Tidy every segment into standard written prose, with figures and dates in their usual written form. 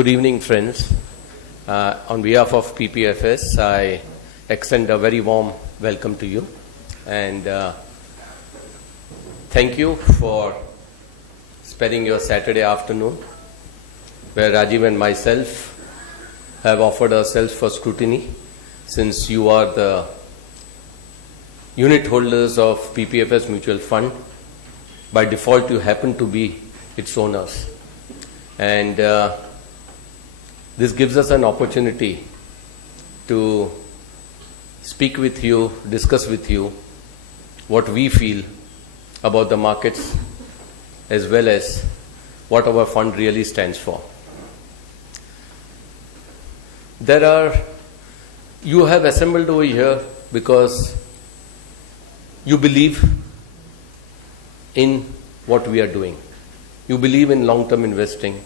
Good evening, friends. On behalf of PPFAS, I extend a very warm welcome to you and thank you for sparing your Saturday afternoon, where Rajiv and myself have offered ourselves for scrutiny, since you are the unit holders of PPFAS Mutual Fund. By default, you happen to be its owners. And this gives us an opportunity to speak with you, discuss with you what we feel about the markets as well as what our fund really stands for. You have assembled over here because you believe in what we are doing. You believe in long-term investing.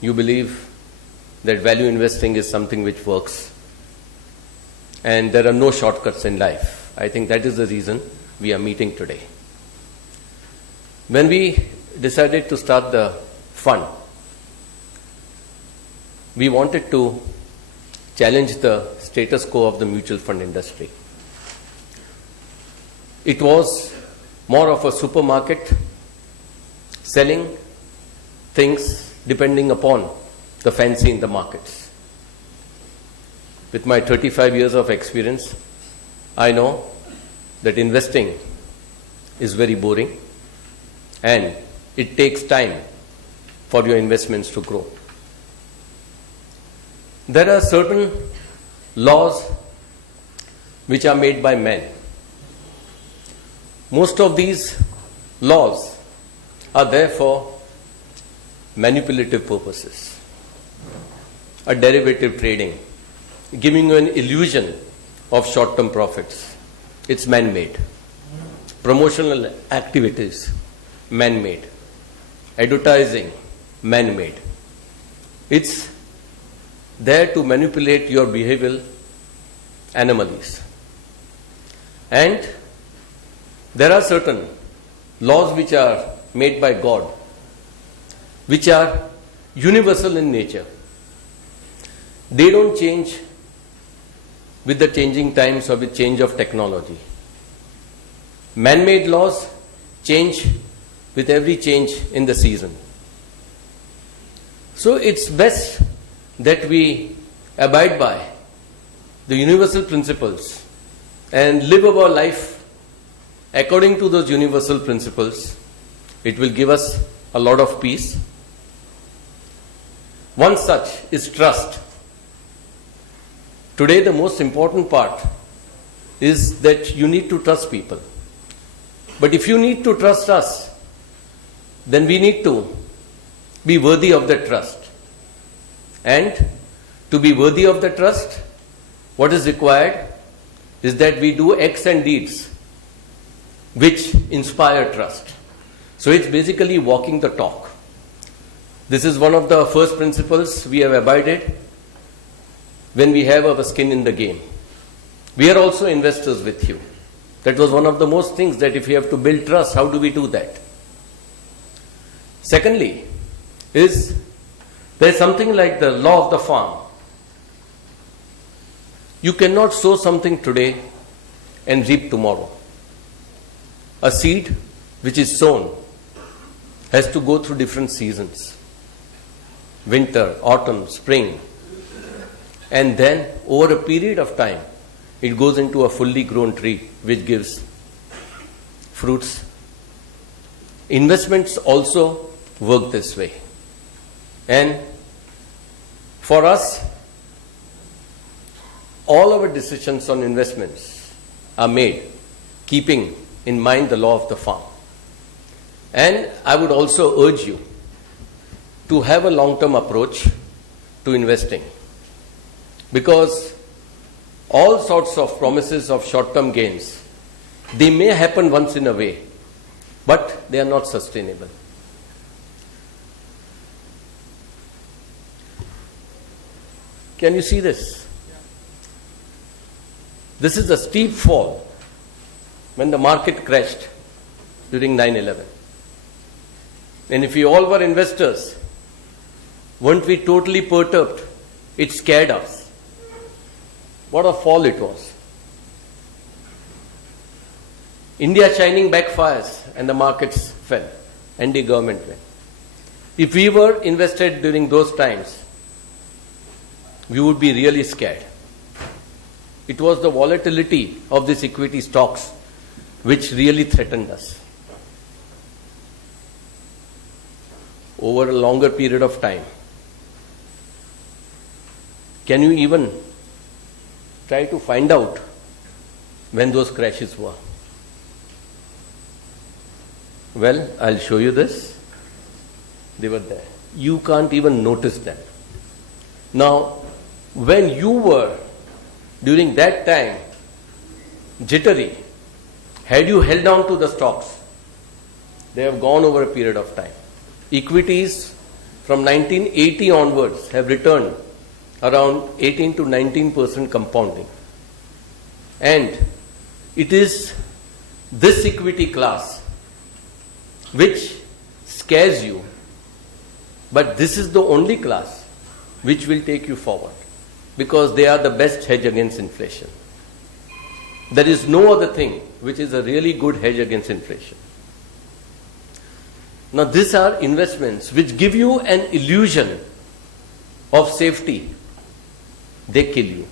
You believe that value investing is something which works. And there are no shortcuts in life. I think that is the reason we are meeting today. When we decided to start the fund, we wanted to challenge the status quo of the mutual fund industry. It was more of a supermarket selling things depending upon the fancy in the markets. With my 35 years of experience, I know that investing is very boring and it takes time for your investments to grow. There are certain laws which are made by men. Most of these laws are there for manipulative purposes. A derivative trading, giving you an illusion of short-term profits. It's man-made. Promotional activities, man-made. Advertising, man-made. It's there to manipulate your behavioral anomalies. And there are certain laws which are made by God, which are universal in nature. They don't change with the changing times or with change of technology. Man-made laws change with every change in the season. So it's best that we abide by the universal principles and live our life according to those universal principles. It will give us a lot of peace. One such is trust. Today, the most important part is that you need to trust people. But if you need to trust us, then we need to be worthy of that trust. And to be worthy of the trust, what is required is that we do acts and deeds which inspire trust. So it's basically walking the talk. This is one of the first principles we have abided when we have our skin in the game. We are also investors with you. That was one of the most things, that if we have to build trust, how do we do that? Secondly, there's something like the law of the farm. You cannot sow something today and reap tomorrow. A seed which is sown has to go through different seasons. Winter, autumn, spring. And then over a period of time, it goes into a fully grown tree which gives fruits. Investments also work this way. And for us, all our decisions on investments are made keeping in mind the law of the farm. And I would also urge you to have a long-term approach to investing, because all sorts of promises of short-term gains, they may happen once in a way, but they are not sustainable. Can you see this? This is a steep fall when the market crashed during 9/11. And if we all were investors, Weren't we totally perturbed? It scared us. What a fall it was. India shining backfires and the markets fell and the government went. If we were invested during those times, we would be really scared. It was the volatility of these equity stocks which really threatened us. Over a longer period of time, can you even try to find out when those crashes were? Well, I'll show you this. They were there. You can't even notice them. Now, when you were during that time jittery, had you held on to the stocks, they have gone over a period of time. Equities from 1980 onwards have returned around 18 to 19% compounding. And it is this equity class which scares you, but this is the only class which will take you forward because they are the best hedge against inflation. There is no other thing which is a really good hedge against inflation. Now, these are investments which give you an illusion of safety. They kill you.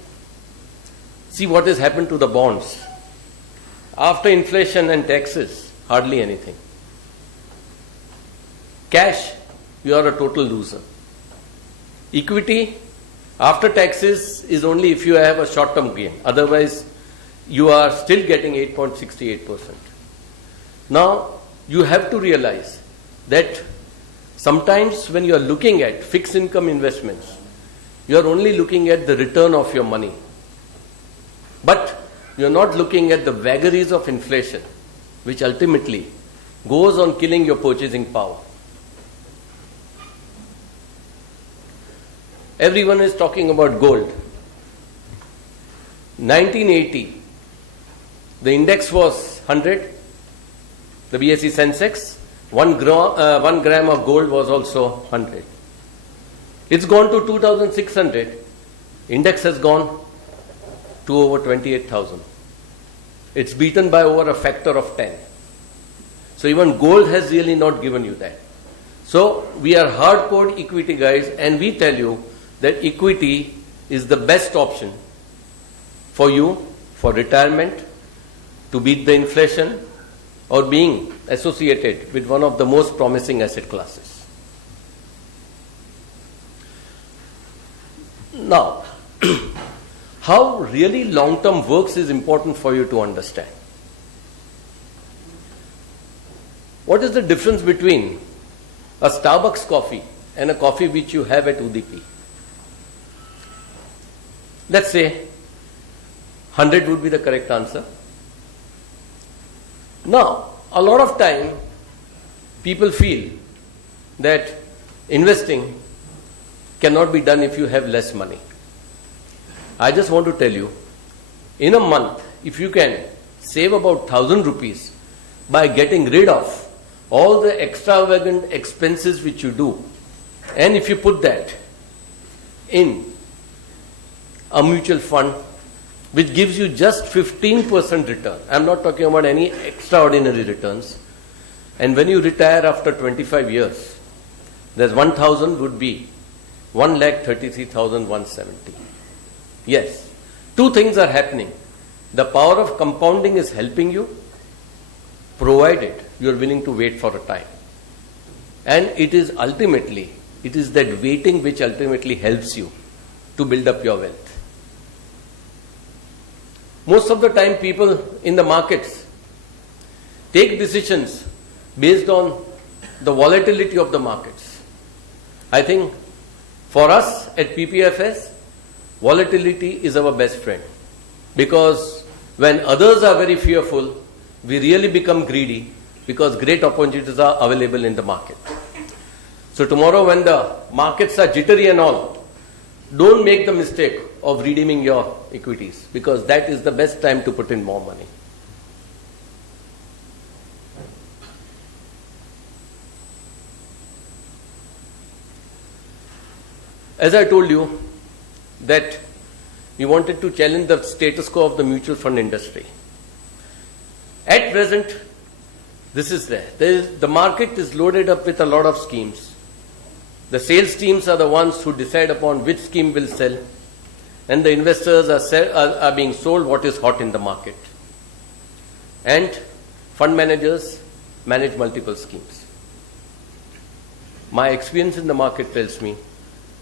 See what has happened to the bonds. After inflation and taxes, hardly anything. Cash, you are a total loser. Equity, after taxes, is only if you have a short-term gain. Otherwise, you are still getting 8.68%. Now, you have to realize that sometimes when you are looking at fixed income investments, you are only looking at the return of your money. But you are not looking at the vagaries of inflation, which ultimately goes on killing your purchasing power. Everyone is talking about gold. 1980, the index was 100, the BSE Sensex. 1 gram of gold was also 100. It's gone to 2,600. Index has gone to over 28,000. It's beaten by over a factor of 10. So even gold has really not given you that. So we are hardcore equity guys, and we tell you that equity is the best option for you for retirement, to beat the inflation, or being associated with one of the most promising asset classes. Now, how really long-term works is important for you to understand. What is the difference between a Starbucks coffee and a coffee which you have at UDP? Let's say 100 would be the correct answer. Now, a lot of time people feel that investing cannot be done if you have less money. I just want to tell you, in a month, if you can save about 1,000 rupees by getting rid of all the extravagant expenses which you do, and if you put that in a mutual fund which gives you just 15% return. I'm not talking about any extraordinary returns. And when you retire after 25 years, there's 1,000 would be 1,33,170. Yes, two things are happening. The power of compounding is helping you, provided you are willing to wait for a time. And it is that waiting which ultimately helps you to build up your wealth. Most of the time people in the markets take decisions based on the volatility of the markets. I think for us at PPFAS, volatility is our best friend, because when others are very fearful, we really become greedy because great opportunities are available in the market. So tomorrow when the markets are jittery and all, don't make the mistake of redeeming your equities, because that is the best time to put in more money. As I told you that we wanted to challenge the status quo of the mutual fund industry. At present, this is there. The market is loaded up with a lot of schemes. The sales teams are the ones who decide upon which scheme will sell, and the investors are being sold what is hot in the market. And fund managers manage multiple schemes. My experience in the market tells me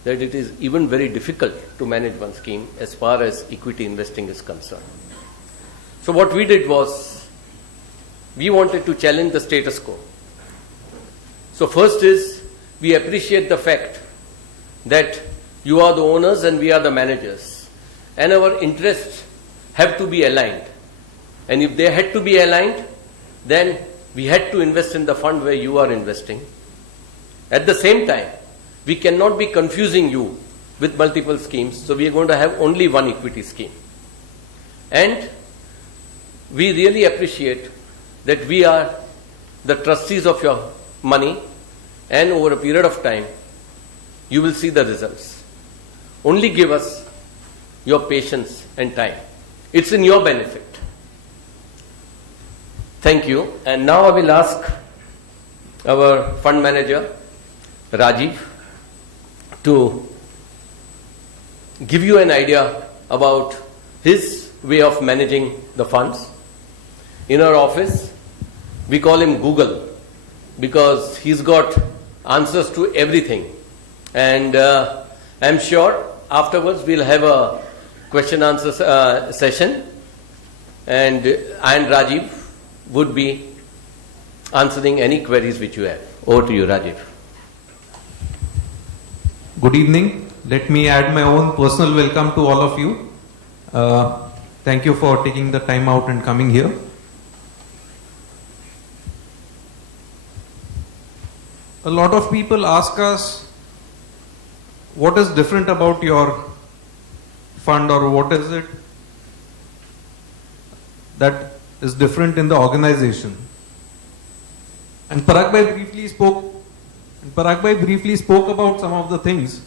that it is even very difficult to manage one scheme as far as equity investing is concerned. So what we did was, we wanted to challenge the status quo. So first is, we appreciate the fact that you are the owners and we are the managers, and our interests have to be aligned. And if they had to be aligned, then we had to invest in the fund where you are investing. At the same time, we cannot be confusing you with multiple schemes, so we are going to have only one equity scheme. And we really appreciate that we are the trustees of your money, and over a period of time, you will see the results. Only give us your patience and time. It's in your benefit. Thank you. And now I will ask our fund manager, Rajiv, to give you an idea about his way of managing the funds. In our office, we call him Google because he's got answers to everything. And I'm sure afterwards we'll have a question answer session, and Rajiv would be answering any queries which you have. Over to you, Rajiv. Good evening. Let me add my own personal welcome to all of you. Thank you for taking the time out and coming here. A lot of people ask us, what is different about your fund, or what is it that is different in the organization? And Parag Bhai briefly spoke about some of the things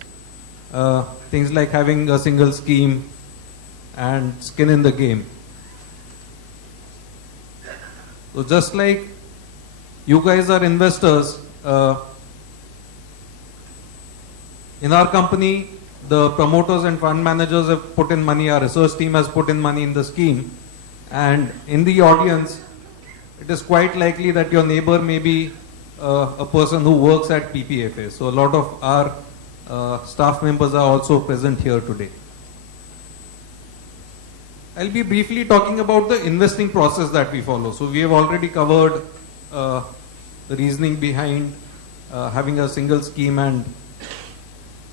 like having a single scheme and skin in the game. So just like you guys are investors, in our company, the promoters and fund managers have put in money, our research team has put in money in the scheme, and in the audience, it is quite likely that your neighbor may be a person who works at PPFAS. So a lot of our staff members are also present here today. I'll be briefly talking about the investing process that we follow. So we have already covered the reasoning behind having a single scheme and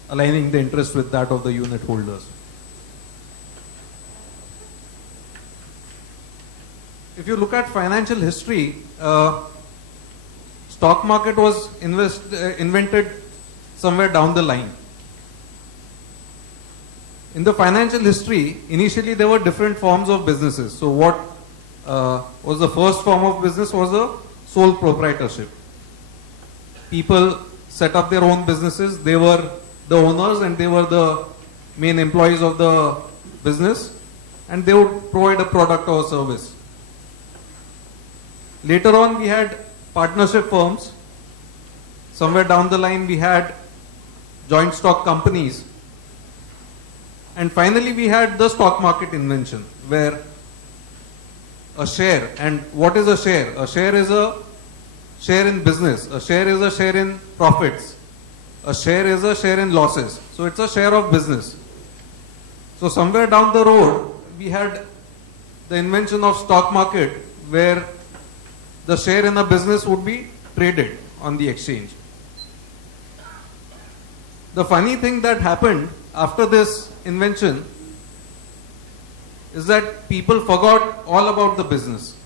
aligning the interest with that of the unit holders. If you look at financial history, stock market was invented somewhere down the line. In the financial history, initially there were different forms of businesses. So what was the first form of business was a sole proprietorship. People set up their own businesses. They were the owners and they were the main employees of the business, and they would provide a product or service. Later on, we had partnership firms. Somewhere down the line, we had joint stock companies. And finally, we had the stock market invention, where a share, and what is a share? A share is a share in business. A share is a share in profits. A share is a share in losses. So it's a share of business. So somewhere down the road, we had the invention of stock market, where the share in a business would be traded on the exchange. The funny thing that happened after this invention is that people forgot all about the business.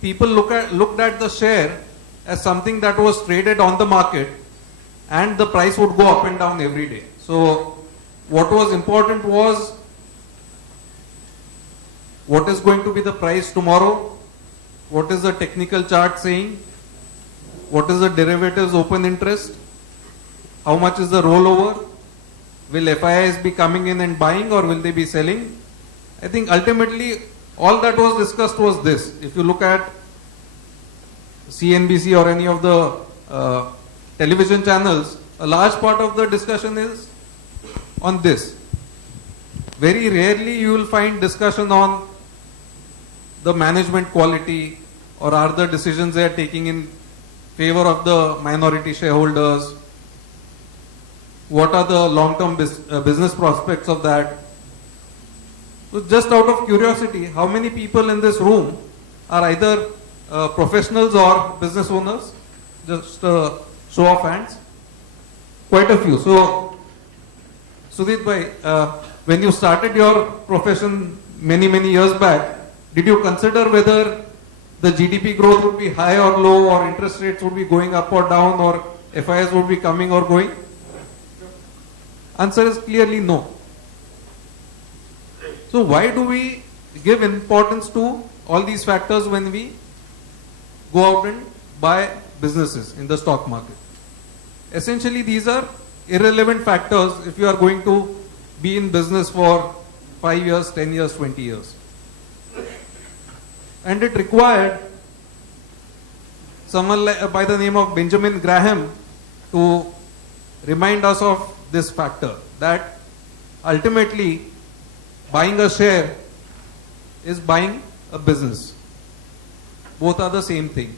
People looked at the share as something that was traded on the market, and the price would go up and down every day. So what was important was, what is going to be the price tomorrow? What is the technical chart saying? What is the derivatives open interest? How much is the rollover? Will FIIs be coming in and buying, or will they be selling? I think ultimately all that was discussed was this. If you look at CNBC or any of the television channels, a large part of the discussion is on this. Very rarely you will find discussion on the management quality, or are the decisions they are taking in favor of the minority shareholders, what are the long-term business prospects of that. So just out of curiosity, how many people in this room are either professionals or business owners? Just a show of hands. Quite a few. So, Sudhit bhai, when you started your profession many years back, did you consider whether the GDP growth would be high or low, or interest rates would be going up or down, or FIIs would be coming or going? Answer is clearly no. So why do we give importance to all these factors when we go out and buy businesses in the stock market? Essentially, these are irrelevant factors if you are going to be in business for 5 years, 10 years, 20 years. And it required someone by the name of Benjamin Graham to remind us of this factor, that ultimately buying a share is buying a business. Both are the same thing.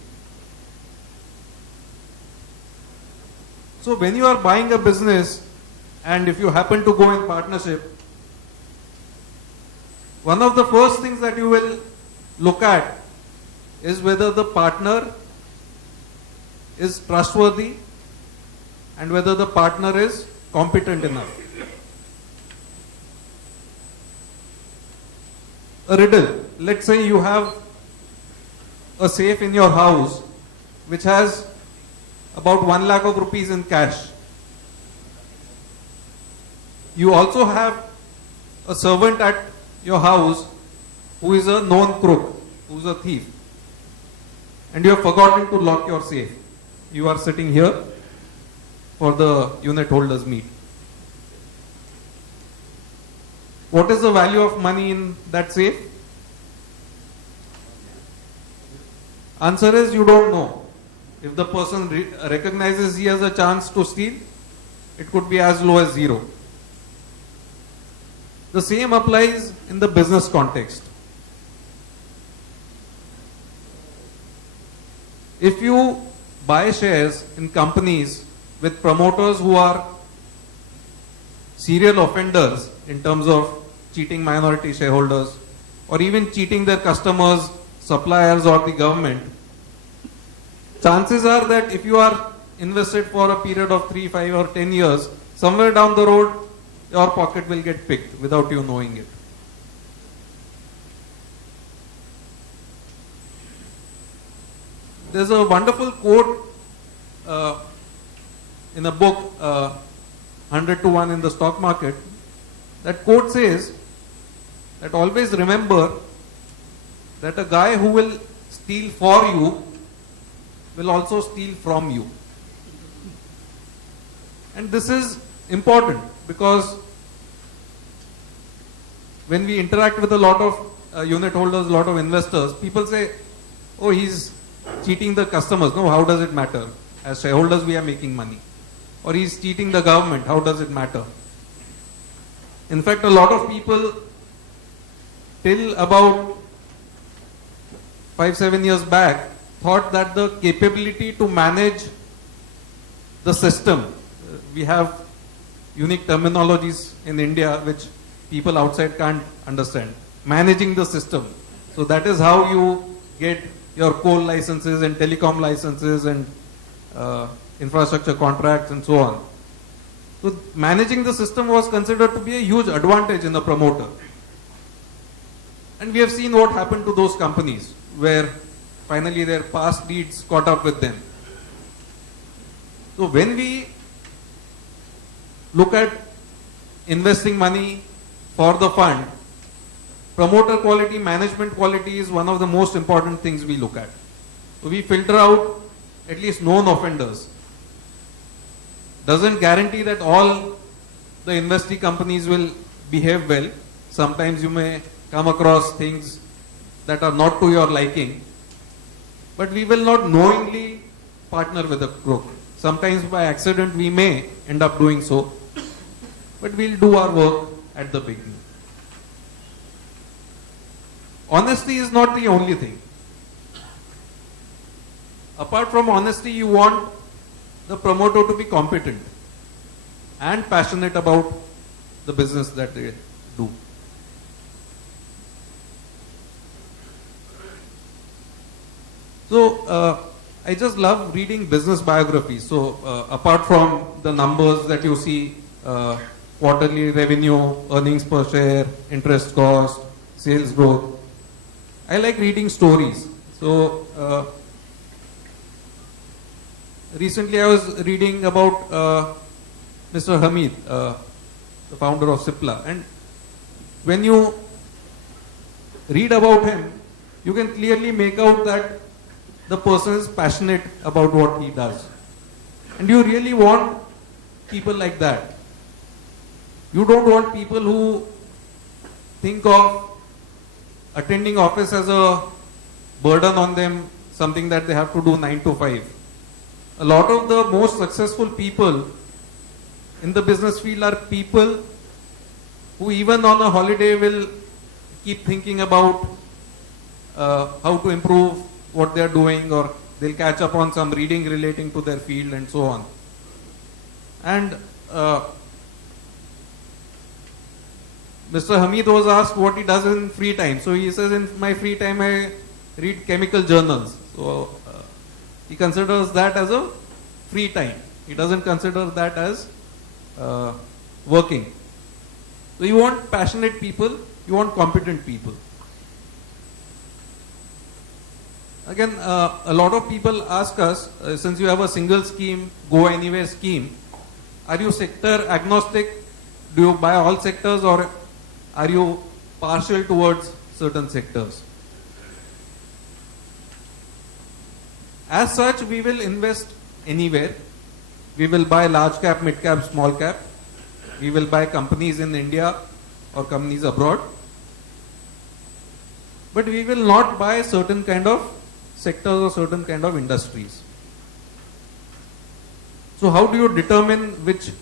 So when you are buying a business, and if you happen to go in partnership, one of the first things that you will look at is whether the partner is trustworthy and whether the partner is competent enough. A riddle. Let's say you have a safe in your house which has about 1 lakh of rupees in cash. You also have a servant at your house who is a known crook, who is a thief, and you have forgotten to lock your safe. You are sitting here for the unit holders meet. What is the value of money in that safe? Answer is you don't know. If the person recognizes he has a chance to steal, it could be as low as 0. The same applies in the business context. If you buy shares in companies with promoters who are serial offenders in terms of cheating minority shareholders, or even cheating their customers, suppliers, or the government, chances are that if you are invested for a period of 3, 5 or 10 years, somewhere down the road your pocket will get picked without you knowing it. There's a wonderful quote in a book, 100 to 1 in the stock market. That quote says that always remember that a guy who will steal for you will also steal from you. And this is important because when we interact with a lot of unit holders, a lot of investors, people say, oh, he's cheating the customers. No, how does it matter? As shareholders, we are making money. Or he's cheating the government. How does it matter? In fact, a lot of people till about 5-7 years back thought that the capability to manage the system, we have unique terminologies in India which people outside can't understand. Managing the system. So that is how you get your coal licenses and telecom licenses and infrastructure contracts and so on. So managing the system was considered to be a huge advantage in a promoter. And we have seen what happened to those companies where finally their past deeds caught up with them. So when we look at investing money for the fund, promoter quality, management quality is one of the most important things we look at. So we filter out at least known offenders. doesn't guarantee that all the investee companies will behave well. Sometimes you may come across things that are not to your liking, but we will not knowingly partner with a crook. Sometimes by accident we may end up doing so, but we'll do our work at the beginning. Honesty is not the only thing. Apart from honesty, you want the promoter to be competent and passionate about the business that they do. So, I just love reading business biographies. So, apart from the numbers that you see, quarterly revenue, earnings per share, interest cost, sales growth, I like reading stories. So, recently I was reading about Mr. Hamid, the founder of Cipla, and when you read about him, you can clearly make out that the person is passionate about what he does. And you really want people like that. You don't want people who think of attending office as a burden on them, something that they have to do 9 to 5. A lot of the most successful people in the business field are people who even on a holiday will keep thinking about how to improve what they are doing, or they'll catch up on some reading relating to their field and so on. And Mr. Hamid was asked what he does in free time. So he says, in my free time I read chemical journals. So he considers that as a free time. He doesn't consider that as working. So you want passionate people, you want competent people. Again, a lot of people ask us, since you have a single scheme, go anywhere scheme, are you sector agnostic? Do you buy all sectors, or are you partial towards certain sectors? As such, we will invest anywhere. We will buy large cap, mid cap, small cap. We will buy companies in India or companies abroad. But we will not buy certain kind of sectors or certain kind of industries. So how do you determine which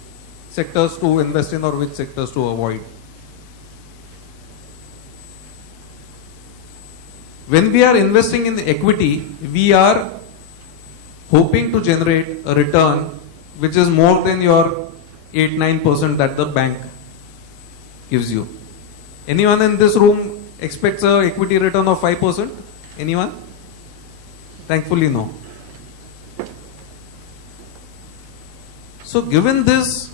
sectors to invest in or which sectors to avoid? When we are investing in equity, we are hoping to generate a return which is more than your 8-9% that the bank gives you. Anyone in this room expects an equity return of 5%? Anyone? Thankfully, no. So given this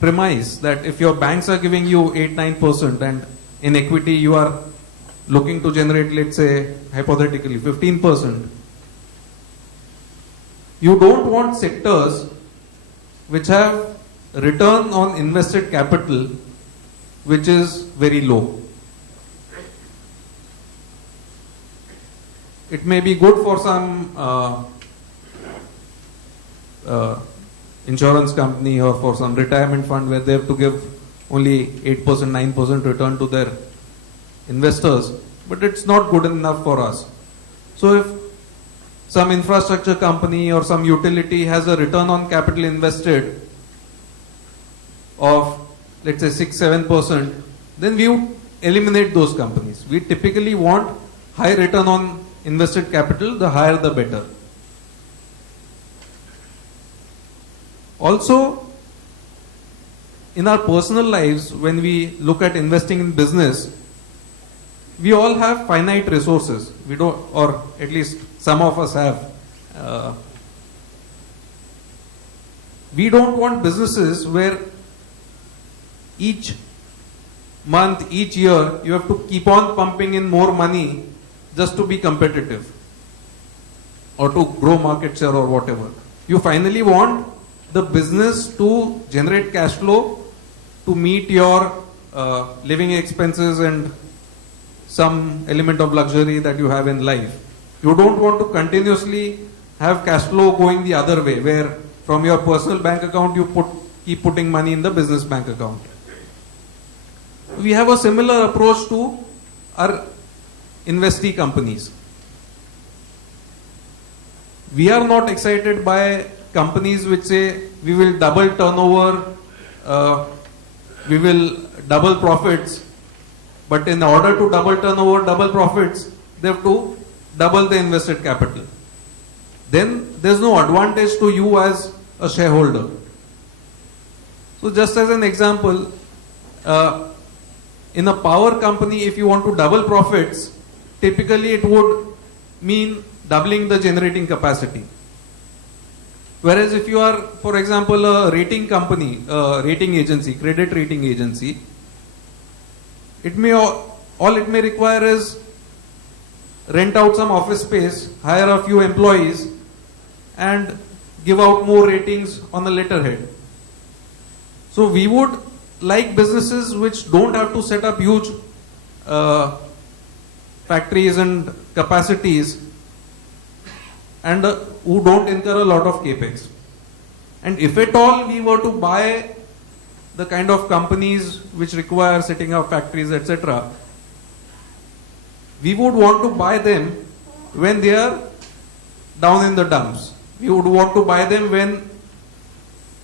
premise that if your banks are giving you 8-9% and in equity you are looking to generate, let's say, hypothetically 15%, you don't want sectors which have return on invested capital which is very low. It may be good for some insurance company or for some retirement fund where they have to give only 8%, 9% return to their investors, but it's not good enough for us. So if some infrastructure company or some utility has a return on capital invested of, let's say, 6-7%, then we would eliminate those companies. We typically want high return on invested capital, the higher the better. Also, in our personal lives, when we look at investing in business, we all have finite resources. We don't, or at least some of us have. We don't want businesses where each month, each year, you have to keep on pumping in more money just to be competitive or to grow market share or whatever. You finally want the business to generate cash flow to meet your living expenses and some element of luxury that you have in life. You don't want to continuously have cash flow going the other way, where from your personal bank account, you keep putting money in the business bank account. We have a similar approach to our investee companies. We are not excited by companies which say we will double turnover, we will double profits, but in order to double turnover, double profits, they have to double the invested capital. Then there's no advantage to you as a shareholder. So just as an example, in a power company, if you want to double profits, typically it would mean doubling the generating capacity. Whereas if you are, for example, a rating company, rating agency, credit rating agency, it may all it may require is rent out some office space, hire a few employees, and give out more ratings on the letterhead. So we would like businesses which don't have to set up huge factories and capacities, and who don't incur a lot of capex. And if at all we were to buy the kind of companies which require setting up factories, etc., we would want to buy them when they are down in the dumps. We would want to buy them when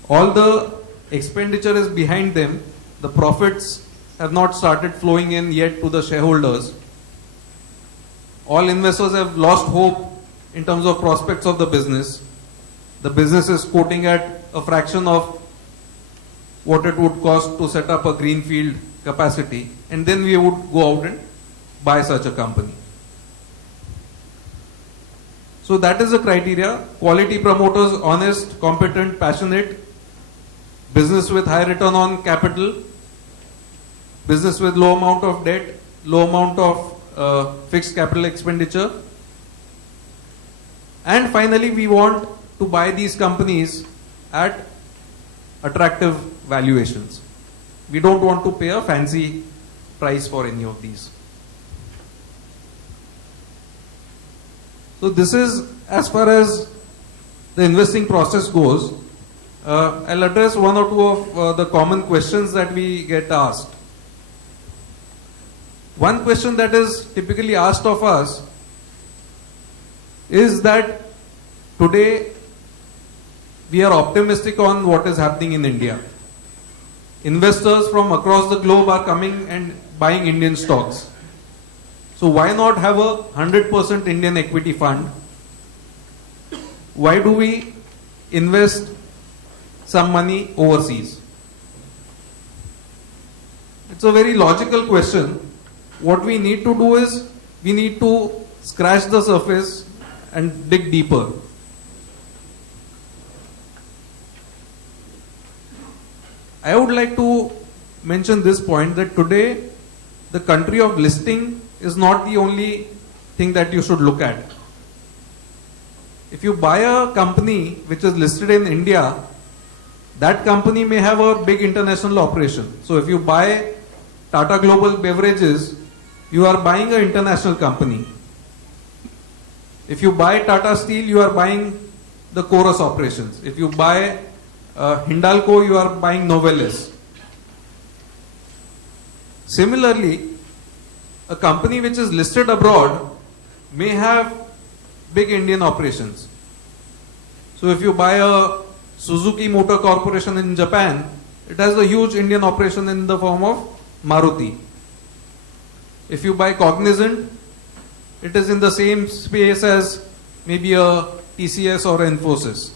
all the expenditure is behind them, the profits have not started flowing in yet to the shareholders. All investors have lost hope in terms of prospects of the business. The business is quoting at a fraction of what it would cost to set up a greenfield capacity, and then we would go out and buy such a company. So that is the criteria: quality promoters, honest, competent, passionate, business with high return on capital, business with low amount of debt, low amount of fixed capital expenditure, and finally we want to buy these companies at attractive valuations. We don't want to pay a fancy price for any of these. So this is as far as the investing process goes. I'll address one or two of the common questions that we get asked. One question that is typically asked of us is that today we are optimistic on what is happening in India. Investors from across the globe are coming and buying Indian stocks. So why not have a 100% Indian equity fund? Why do we invest some money overseas? It's a very logical question. What we need to do is we need to scratch the surface and dig deeper. I would like to mention this point, that today the country of listing is not the only thing that you should look at. If you buy a company which is listed in India, that company may have a big international operation. So if you buy Tata Global Beverages, you are buying an international company. If you buy Tata Steel, you are buying the Chorus operations. If you buy Hindalco, you are buying Novelis. Similarly, a company which is listed abroad may have big Indian operations. So if you buy a Suzuki Motor Corporation in Japan, it has a huge Indian operation in the form of Maruti. If you buy Cognizant, it is in the same space as maybe a TCS or Infosys.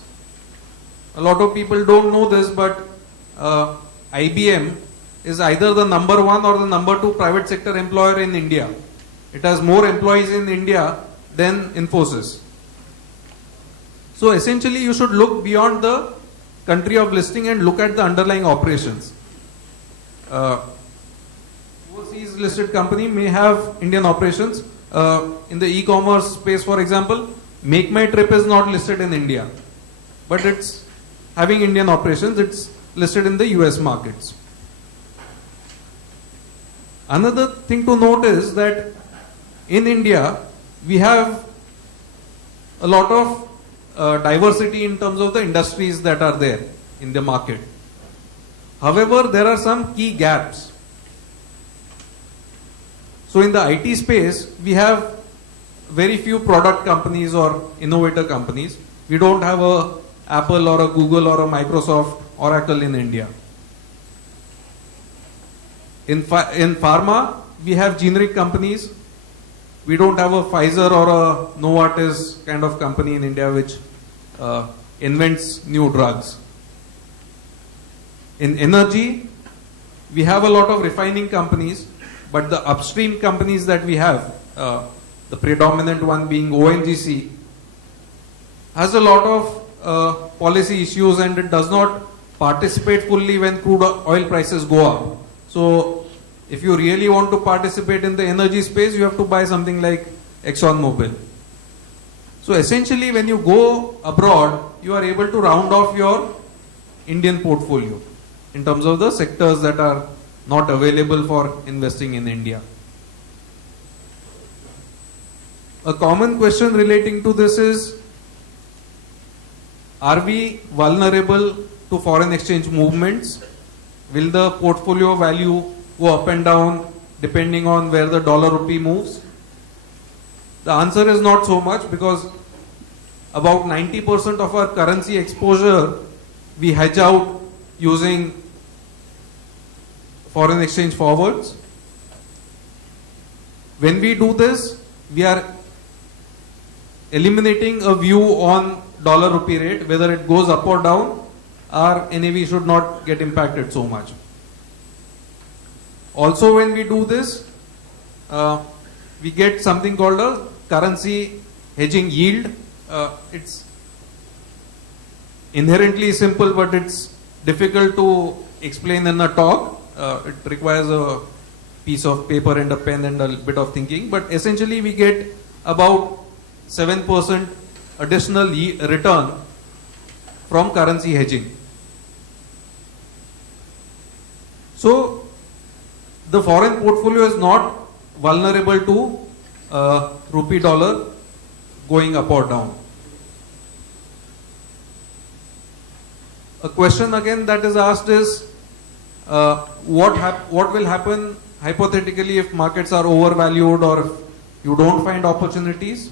A lot of people don't know this, but IBM is either the number one or the number two private sector employer in India. It has more employees in India than Infosys. So essentially you should look beyond the country of listing and look at the underlying operations. Overseas listed company may have Indian operations. In the e-commerce space, for example, Make My Trip is not listed in India, but it's having Indian operations. It's listed in the US markets. Another thing to note is that in India we have a lot of diversity in terms of the industries that are there in the market. However, there are some key gaps. So in the IT space, we have very few product companies or innovator companies. We don't have a Apple or a Google or a Microsoft, Oracle in India. In pharma, we have generic companies. We don't have a Pfizer or a Novartis kind of company in India which invents new drugs. In energy, we have a lot of refining companies, but the upstream companies that we have, the predominant one being ONGC, has a lot of policy issues and it does not participate fully when crude oil prices go up. So if you really want to participate in the energy space, you have to buy something like ExxonMobil. So essentially when you go abroad, you are able to round off your Indian portfolio in terms of the sectors that are not available for investing in India. A common question relating to this is, are we vulnerable to foreign exchange movements? Will the portfolio value go up and down depending on where the dollar rupee moves? The answer is not so much, because about 90% of our currency exposure we hedge out using foreign exchange forwards. When we do this, we are eliminating a view on dollar rupee rate, whether it goes up or down. Our NAV should not get impacted so much. Also, when we do this, we get something called a currency hedging yield. It's inherently simple, but it's difficult to explain in a talk. It requires a piece of paper and a pen and a bit of thinking. But essentially, we get about 7% additional return from currency hedging. So the foreign portfolio is not vulnerable to rupee dollar going up or down. A question again that is asked is, what will happen hypothetically if markets are overvalued or if you don't find opportunities?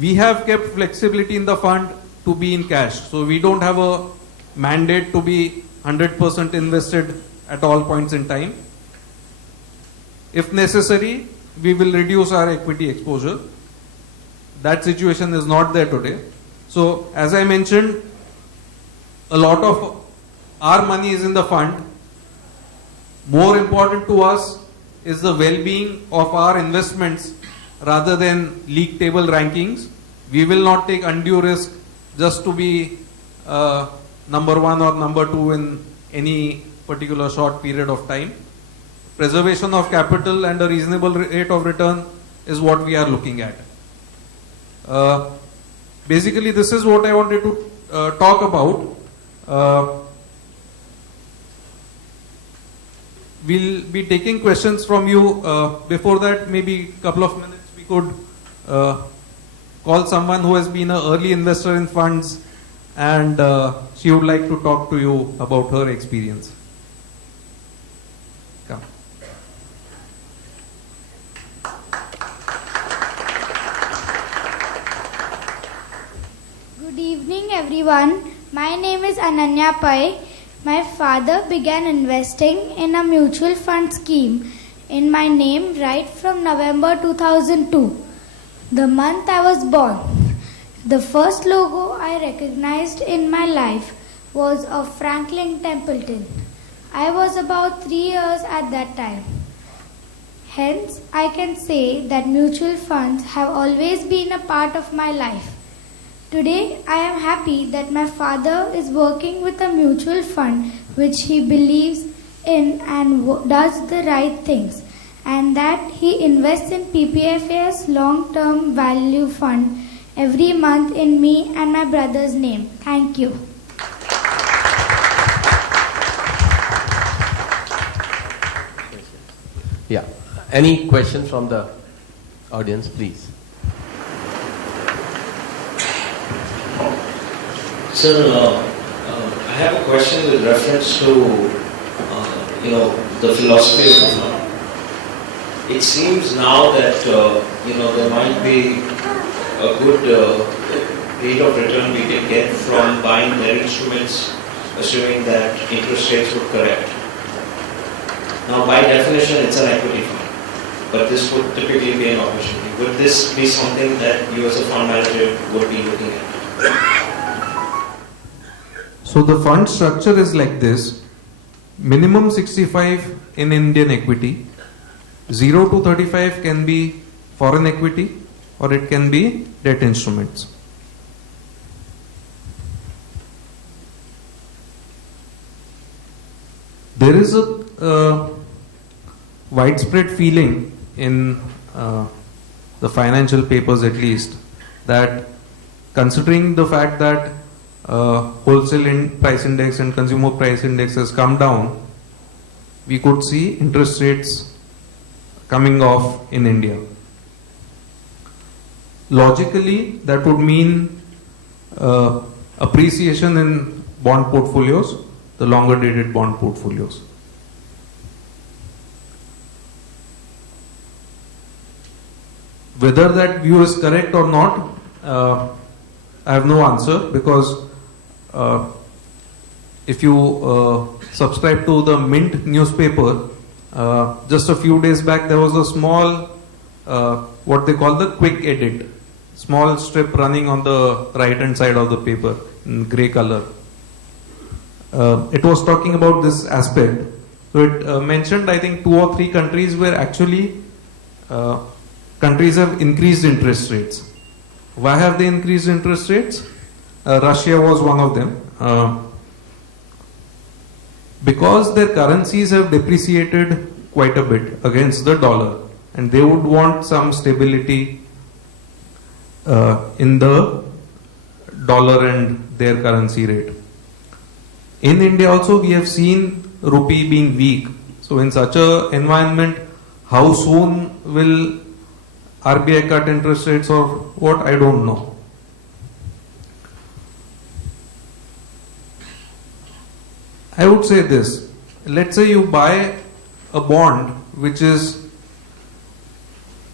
We have kept flexibility in the fund to be in cash. So we don't have a mandate to be 100% invested at all points in time. If necessary, we will reduce our equity exposure. That situation is not there today. So as I mentioned, a lot of our money is in the fund. More important to us is the well-being of our investments rather than league table rankings. We will not take undue risk just to be number one or number two in any particular short period of time. Preservation of capital and a reasonable rate of return is what we are looking at. Basically, this is what I wanted to talk about. We'll be taking questions from you. Before that, maybe a couple of minutes we could call someone who has been an early investor in funds, and she would like to talk to you about her experience. Come. Good evening, everyone. My name is Ananya Pai. My father began investing in a mutual fund scheme in my name right from November 2002, the month I was born. The first logo I recognized in my life was of Franklin Templeton. I was about 3 years at that time. Hence, I can say that mutual funds have always been a part of my life. Today, I am happy that my father is working with a mutual fund which he believes in and does the right things, and that he invests in PPFAS long-term value fund every month in me and my brother's name. Thank you. Yeah. Any questions from the audience, please? Sir, I have a question with reference to, the philosophy of the fund. It seems now that, there might be a good rate of return we can get from buying their instruments, assuming that interest rates would correct. Now, by definition, it's an equity fund, but this would typically be an opportunity. Would this be something that you as a fund manager would be looking at? So the fund structure is like this: minimum 65 in Indian equity, 0 to 35 can be foreign equity, or it can be debt instruments. There is a widespread feeling in the financial papers, at least, that considering the fact that wholesale price index and consumer price index has come down, we could see interest rates coming off in India. Logically, that would mean appreciation in bond portfolios, the longer dated bond portfolios. Whether that view is correct or not, I have no answer, because if you subscribe to the Mint newspaper, just a few days back there was a small, what they call the quick edit, small strip running on the right hand side of the paper in grey color. It was talking about this aspect. So it mentioned, I think, 2 or 3 countries where actually countries have increased interest rates. Why have they increased interest rates? Russia was one of them. Because their currencies have depreciated quite a bit against the dollar, and they would want some stability in the dollar and their currency rate. In India also we have seen rupee being weak. So in such a environment, how soon will RBI cut interest rates or what, I don't know. I would say this: let's say you buy a bond which is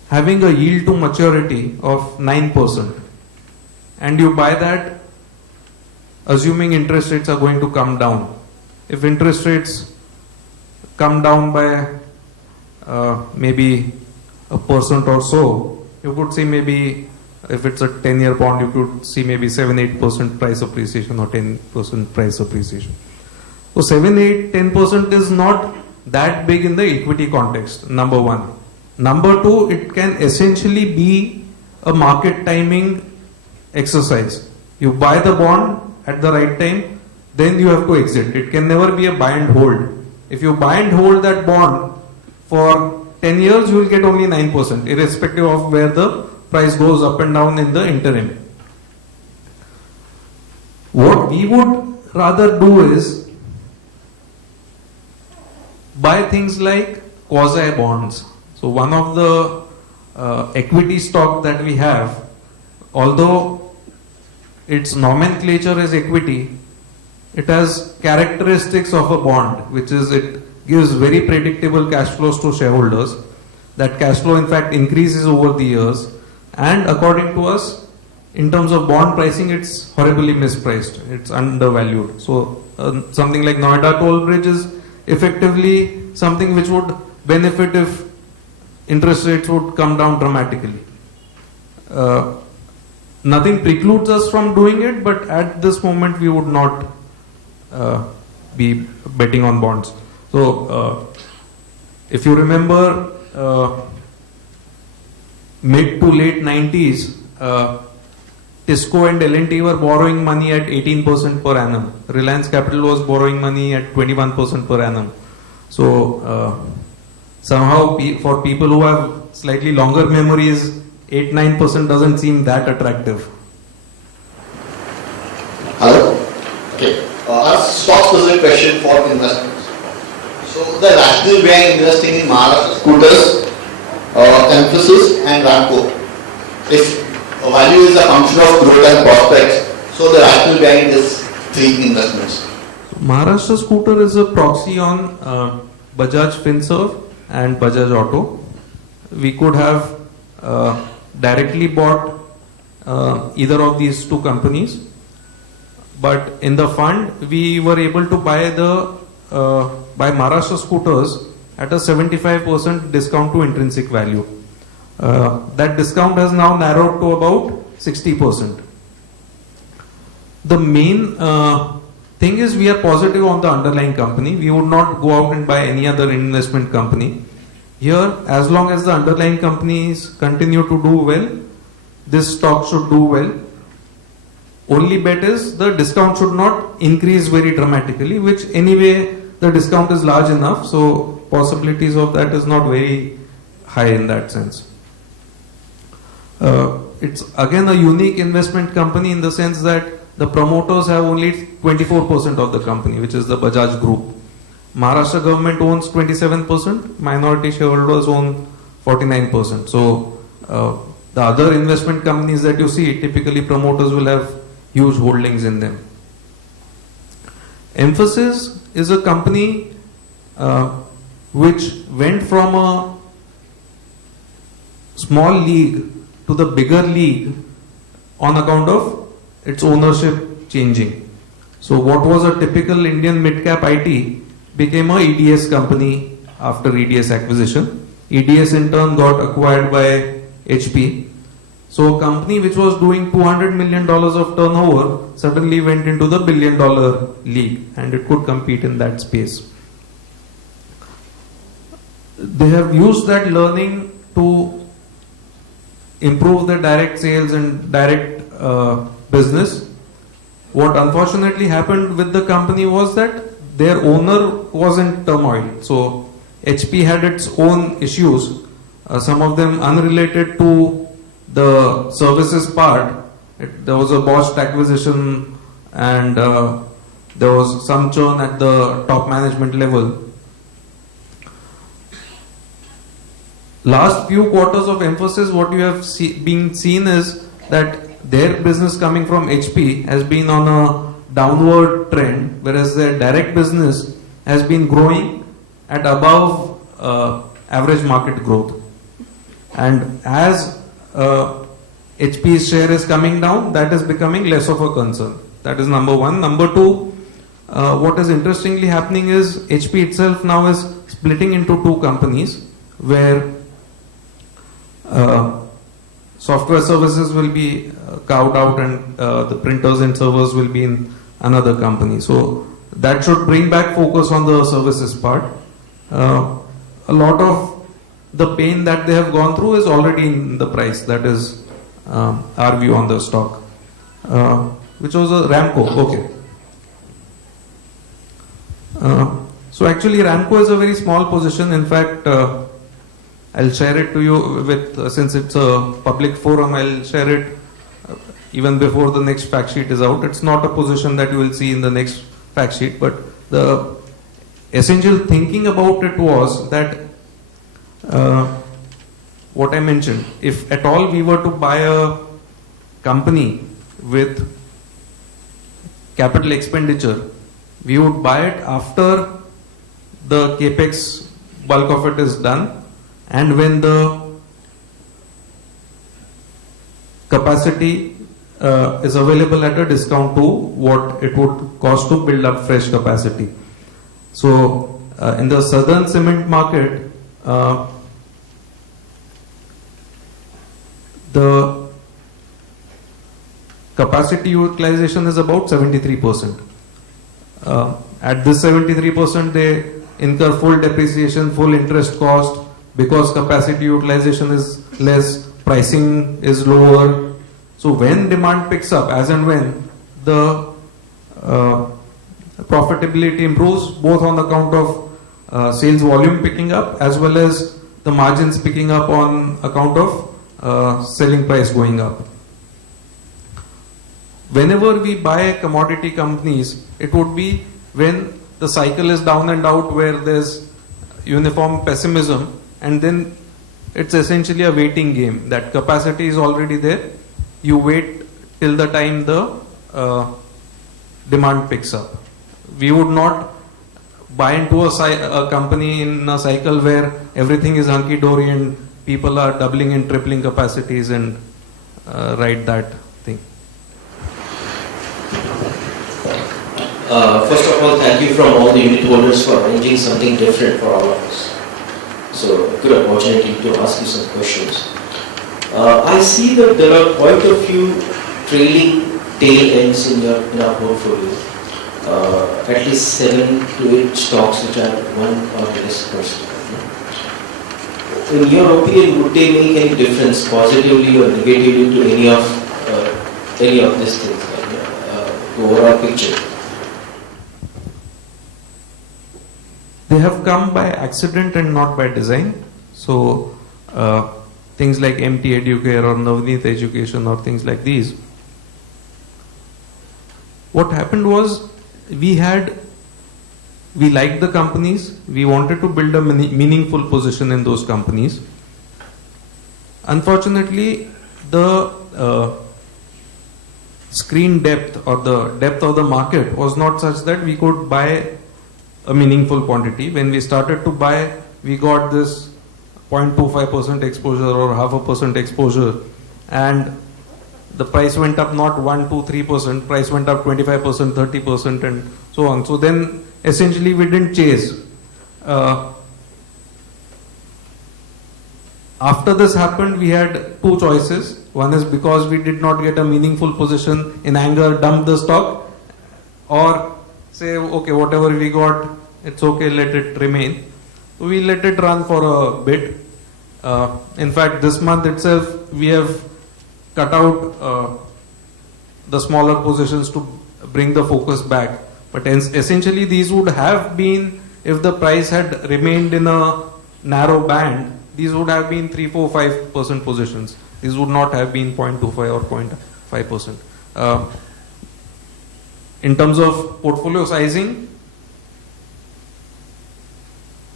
having a yield to maturity of 9%, and you buy that assuming interest rates are going to come down. If interest rates come down by maybe 1% or so, you could see maybe, if it's a 10-year bond, you could see maybe 7-8% price appreciation or 10% price appreciation. So 7-8-10% is not that big in the equity context, number one. Number two, it can essentially be a market timing exercise. You buy the bond at the right time, then you have to exit. It can never be a buy and hold. If you buy and hold that bond for 10 years, you will get only 9%, irrespective of where the price goes up and down in the interim. What we would rather do is buy things like quasi bonds. So one of the equity stock that we have, although its nomenclature is equity, it has characteristics of a bond, which is it gives very predictable cash flows to shareholders. That cash flow in fact increases over the years, and according to us, in terms of bond pricing, it's horribly mispriced, it's undervalued. So something like Noida Toll Bridge is effectively something which would benefit if interest rates would come down dramatically. Nothing precludes us from doing it, but at this moment we would not be betting on bonds. So if you remember mid to late 90s, Tisco and L&T were borrowing money at 18% per annum. Reliance Capital was borrowing money at 21% per annum. So somehow for people who have slightly longer memories, 8-9% doesn't seem that attractive. Hello? Okay. A stock specific question for investments. So the rationale behind investing in Maharashtra scooters, emphasis and Ramco. If value is a function of growth and prospects, So the rationale behind these three investments. Maharashtra Scooter is a proxy on Bajaj Finserv and Bajaj Auto. We could have directly bought either of these two companies, but in the fund we were able to buy Maharashtra Scooters at a 75% discount to intrinsic value. That discount has now narrowed to about 60%. The main thing is we are positive on the underlying company. We would not go out and buy any other investment company. Here, as long as the underlying companies continue to do well, this stock should do well. Only bet is the discount should not increase very dramatically, which anyway the discount is large enough, so possibilities of that is not very high in that sense. It's again a unique investment company in the sense that the promoters have only 24% of the company, which is the Bajaj Group. Maharashtra government owns 27%, minority shareholders own 49%. So the other investment companies that you see, typically promoters will have huge holdings in them. Emphasis is a company which went from a small league to the bigger league on account of its ownership changing. So what was a typical Indian mid-cap IT became a EDS company after EDS acquisition. EDS in turn got acquired by HP. So a company which was doing $200 million of turnover suddenly went into the $1 billion league, and it could compete in that space. They have used that learning to improve their direct sales and direct business. What unfortunately happened with the company was that their owner was in turmoil. So HP had its own issues, some of them unrelated to the services part. There was a botched acquisition and there was some churn at the top management level. Last few quarters of emphasis, what you have been seen is that their business coming from HP has been on a downward trend, whereas their direct business has been growing at above average market growth. And as HP's share is coming down, that is becoming less of a concern. That is number one. Number two, what is interestingly happening is HP itself now is splitting into two companies where software services will be carved out and the printers and servers will be in another company. So that should bring back focus on the services part. A lot of the pain that they have gone through is already in the price. That is our view on the stock. Which was a Ramco. Okay. So actually Ramco is a very small position. In fact, I'll share it to you with, since it's a public forum, I'll share it even before the next fact sheet is out. It's not a position that you will see in the next fact sheet, but the essential thinking about it was that what I mentioned, if at all we were to buy a company with capital expenditure, we would buy it after the capex bulk of it is done and when the capacity is available at a discount to what it would cost to build up fresh capacity. So in the southern cement market, the capacity utilization is about 73%. At this 73%, they incur full depreciation, full interest cost, because capacity utilization is less, pricing is lower. So when demand picks up, as and when, the profitability improves both on account of sales volume picking up as well as the margins picking up on account of selling price going up. Whenever we buy commodity companies, it would be when the cycle is down and out where there's uniform pessimism, and then it's essentially a waiting game. That capacity is already there. You wait till the time the demand picks up. We would not buy into a company in a cycle where everything is hunky-dory and people are doubling and tripling capacities and ride that thing. First of all, thank you from all the unit holders for arranging something different for all of us. So, good opportunity to ask you some questions. I see that there are quite a few trailing tail ends in our portfolio. At least 7 to 8 stocks which are 1 or less percent. In your opinion, would they make any difference positively or negatively to any of these things, the overall picture? They have come by accident and not by design. So things like MT Educare or Navneet Education or things like these. What happened was we liked the companies, we wanted to build a meaningful position in those companies. Unfortunately, the screen depth or the depth of the market was not such that we could buy a meaningful quantity. When we started to buy, we got this 0.25% exposure or 0.5% exposure, and the price went up not 1, 2, 3%, price went up 25%, 30% and so on. So then essentially we didn't chase. After this happened, we had two choices. One is because we did not get a meaningful position, in anger dump the stock, or say okay, whatever we got, it's okay, let it remain. So we let it run for a bit. In fact, this month itself we have cut out the smaller positions to bring the focus back. But essentially these would have been, if the price had remained in a narrow band, these would have been 3, 4, 5% positions. These would not have been 0.25 or 0.5%. In terms of portfolio sizing,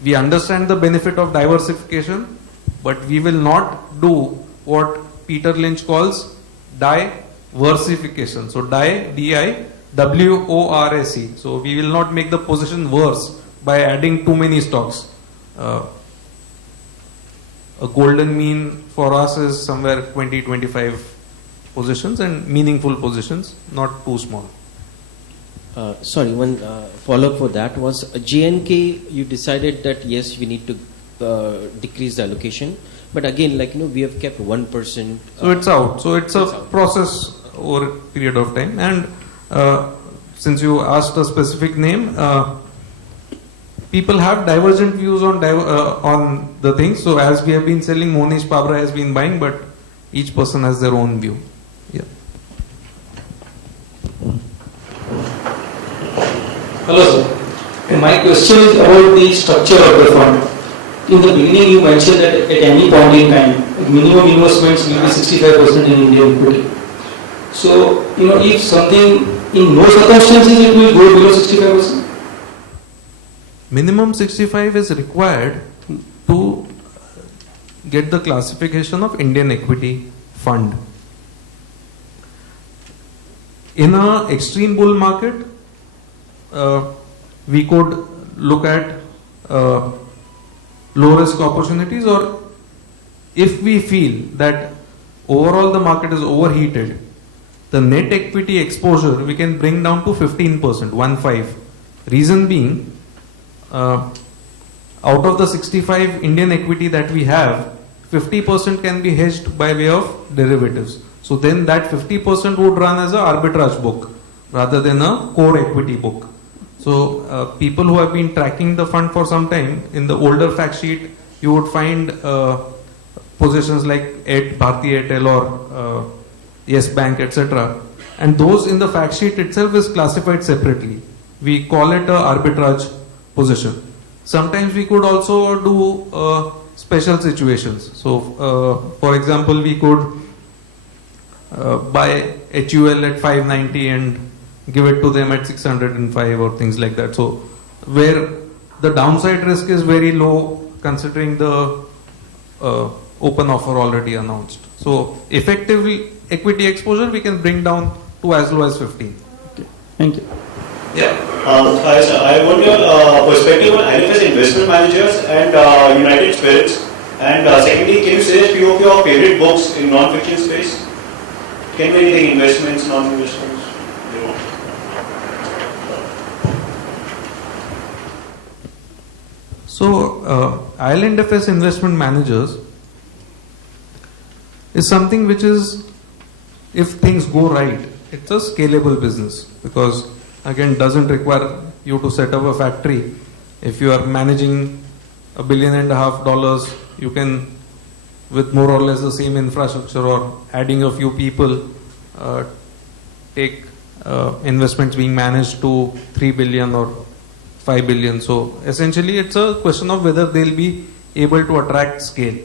we understand the benefit of diversification, but we will not do what Peter Lynch calls diversification. So DIWORSE. So we will not make the position worse by adding too many stocks. A golden mean for us is somewhere 20-25 positions, and meaningful positions, not too small. Sorry, one follow-up for that was JNK, you decided that yes, we need to decrease the allocation, but again, like, we have kept 1%. So it's out. So it's a process over a period of time. And since you asked a specific name, people have divergent views on the things. So as we have been selling, Monish Pabra has been buying, but each person has their own view. Yeah. Hello sir. My question is about the structure of the fund. In the beginning you mentioned that at any point in time, minimum investments will be 65% in Indian equity. So, if something, in no circumstances it will go below 65%? Minimum 65 is required to get the classification of Indian equity fund. In an extreme bull market, we could look at low risk opportunities, or if we feel that overall the market is overheated, the net equity exposure we can bring down to 15%, 1.5. Reason being, out of the 65 Indian equity that we have, 50% can be hedged by way of derivatives. So then that 50% would run as an arbitrage book rather than a core equity book. So people who have been tracking the fund for some time, in the older fact sheet, you would find positions like Bharti Airtel or Yes Bank, etc. And those in the fact sheet itself is classified separately. We call it a arbitrage position. Sometimes we could also do special situations. So for example, we could buy HUL at 590 and give it to them at 605 or things like that. So where the downside risk is very low considering the open offer already announced. So effectively equity exposure we can bring down to as low as 15. Okay. Thank you. Yeah. Hi, sir. I want your perspective on NFS investment managers and United Spirits. And secondly, can you say a few of your favorite books in non-fiction space? Can be anything, investments, non-investments? You know. So, Island FS investment managers is something which is, if things go right, it's a scalable business, because again doesn't require you to set up a factory. If you are managing $1.5 billion, you can, with more or less the same infrastructure or adding a few people, take investments being managed to 3 billion or 5 billion. So essentially it's a question of whether they'll be able to attract scale.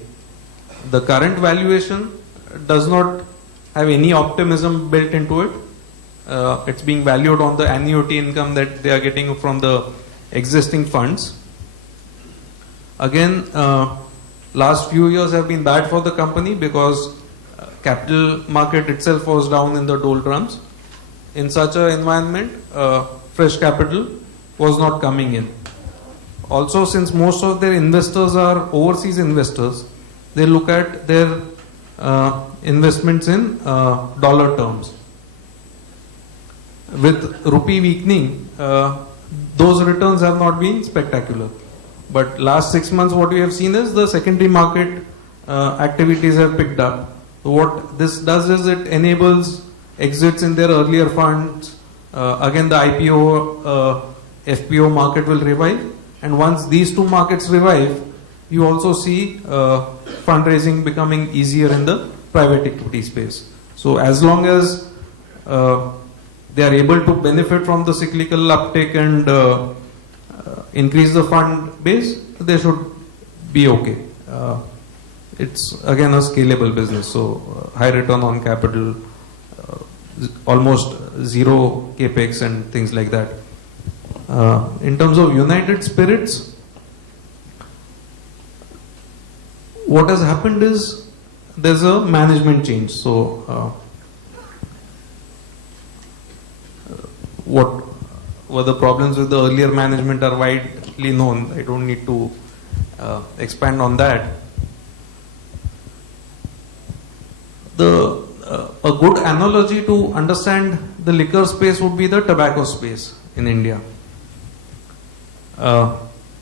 The current valuation does not have any optimism built into it. It's being valued on the annuity income that they are getting from the existing funds. Again, last few years have been bad for the company because capital market itself was down in the doldrums. In such an environment, fresh capital was not coming in. Also, since most of their investors are overseas investors, they look at their investments in dollar terms. With rupee weakening, those returns have not been spectacular. But last 6 months, what we have seen is the secondary market activities have picked up. So what this does is it enables exits in their earlier funds. Again, the IPO, FPO market will revive. And once these two markets revive, you also see fundraising becoming easier in the private equity space. So as long as they are able to benefit from the cyclical uptake and increase the fund base, they should be okay. It's again a scalable business, so high return on capital, almost zero capex and things like that. In terms of United Spirits, what has happened is there's a management change. So what were the problems with the earlier management are widely known. I don't need to expand on that. A good analogy to understand the liquor space would be the tobacco space in India.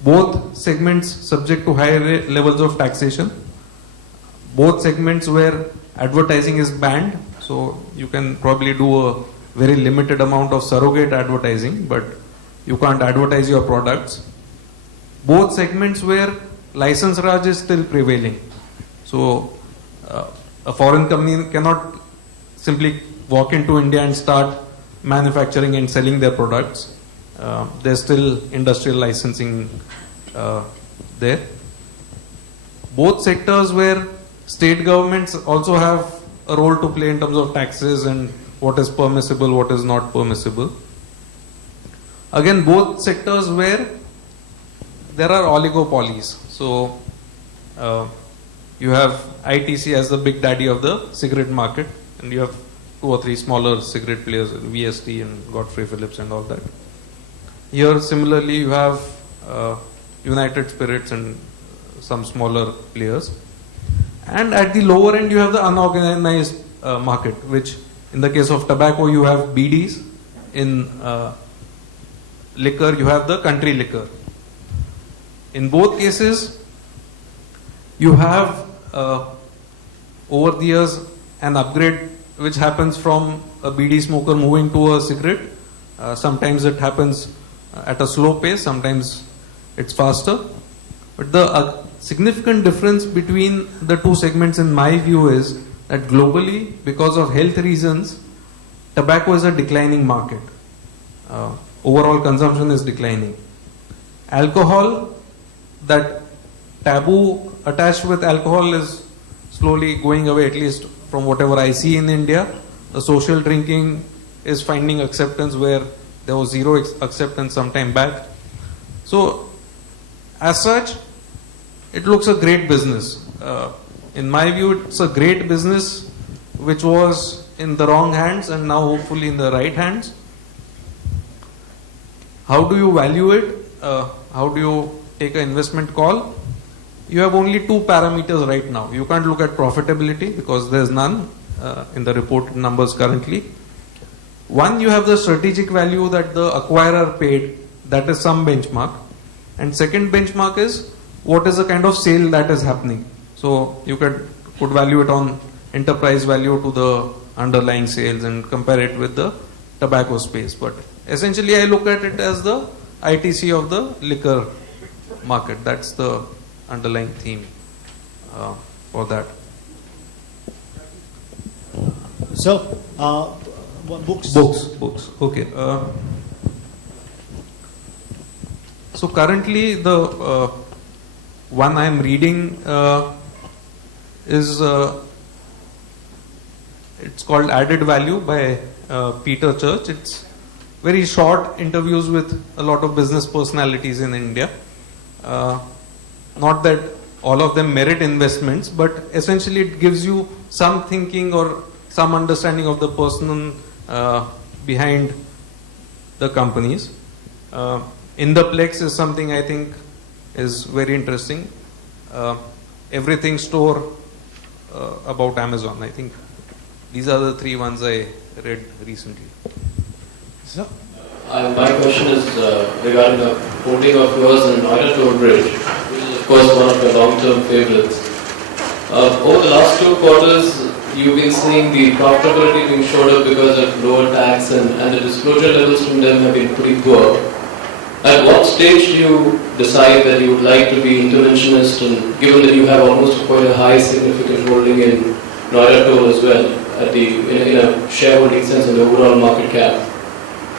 Both segments subject to high levels of taxation. Both segments where advertising is banned, so you can probably do a very limited amount of surrogate advertising, but you can't advertise your products. Both segments where license raj is still prevailing. So a foreign company cannot simply walk into India and start manufacturing and selling their products. There's still industrial licensing there. Both sectors where state governments also have a role to play in terms of taxes and what is permissible, what is not permissible. Again, both sectors where there are oligopolies. So you have ITC as the big daddy of the cigarette market, and you have 2 or 3 smaller cigarette players, VST and Godfrey Phillips and all that. Here similarly you have United Spirits and some smaller players. And at the lower end you have the unorganized market, which in the case of tobacco you have BDs, in liquor you have the country liquor. In both cases you have over the years an upgrade which happens from a BD smoker moving to a cigarette. Sometimes it happens at a slow pace, sometimes it's faster. But the significant difference between the two segments in my view is that globally, because of health reasons, tobacco is a declining market. Overall consumption is declining. Alcohol, that taboo attached with alcohol is slowly going away, at least from whatever I see in India. The social drinking is finding acceptance where there was zero acceptance some time back. So, as such, it looks a great business. In my view, it's a great business which was in the wrong hands and now hopefully in the right hands. How do you value it? How do you take an investment call? You have only two parameters right now. You can't look at profitability because there's none in the reported numbers currently. One, you have the strategic value that the acquirer paid, that is some benchmark. And second benchmark is what is the kind of sale that is happening. So you could value it on enterprise value to the underlying sales and compare it with the tobacco space. But essentially I look at it as the ITC of the liquor market. That's the underlying theme for that. So, books. Books. Okay. So currently the one I am reading is it's called Added Value by Peter Church. It's very short interviews with a lot of business personalities in India. Not that all of them merit investments, but essentially it gives you some thinking or some understanding of the person behind the companies. In the Plex is something I think is very interesting. Everything store about Amazon. I think these are the three ones I read recently. So, My question is regarding the holding of yours in Unitholders, which is of course one of your long-term favorites. Over the last 2 quarters, you've been seeing the profitability being showed up because of lower tax and the disclosure levels from them have been pretty poor. At what stage do you decide that you would like to be interventionist, and given that you have almost quite a high significant holding in Unitholders as well, in a shareholding sense in the overall market cap,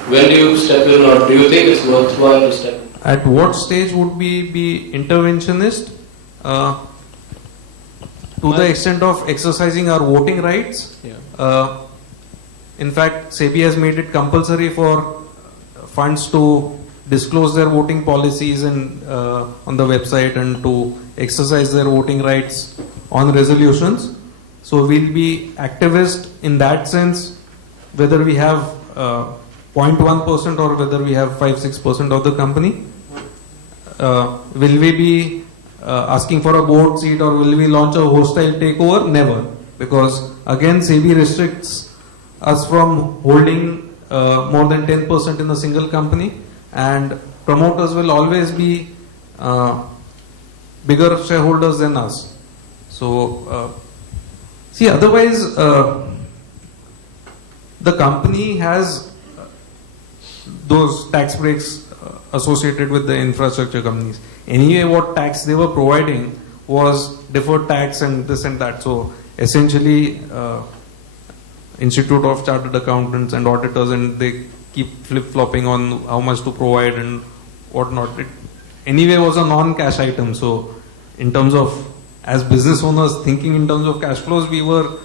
when do you step in, or do you think it's worthwhile to step in? At what stage would we be interventionist? To the extent of exercising our voting rights. Yeah. In fact, SEBI has made it compulsory for funds to disclose their voting policies and on the website and to exercise their voting rights on resolutions. So we'll be activist in that sense, whether we have 0.1% or whether we have 5-6% of the company. Will we be asking for a board seat or will we launch a hostile takeover? Never. Because again, SEBI restricts us from holding more than 10% in a single company, and promoters will always be bigger shareholders than us. So, see, otherwise, the company has those tax breaks associated with the infrastructure companies. Anyway, what tax they were providing was deferred tax and this and that. So essentially, Institute of Chartered Accountants and auditors, and they keep flip-flopping on how much to provide and whatnot. It anyway was a non-cash item. So in terms of, as business owners thinking in terms of cash flows, we were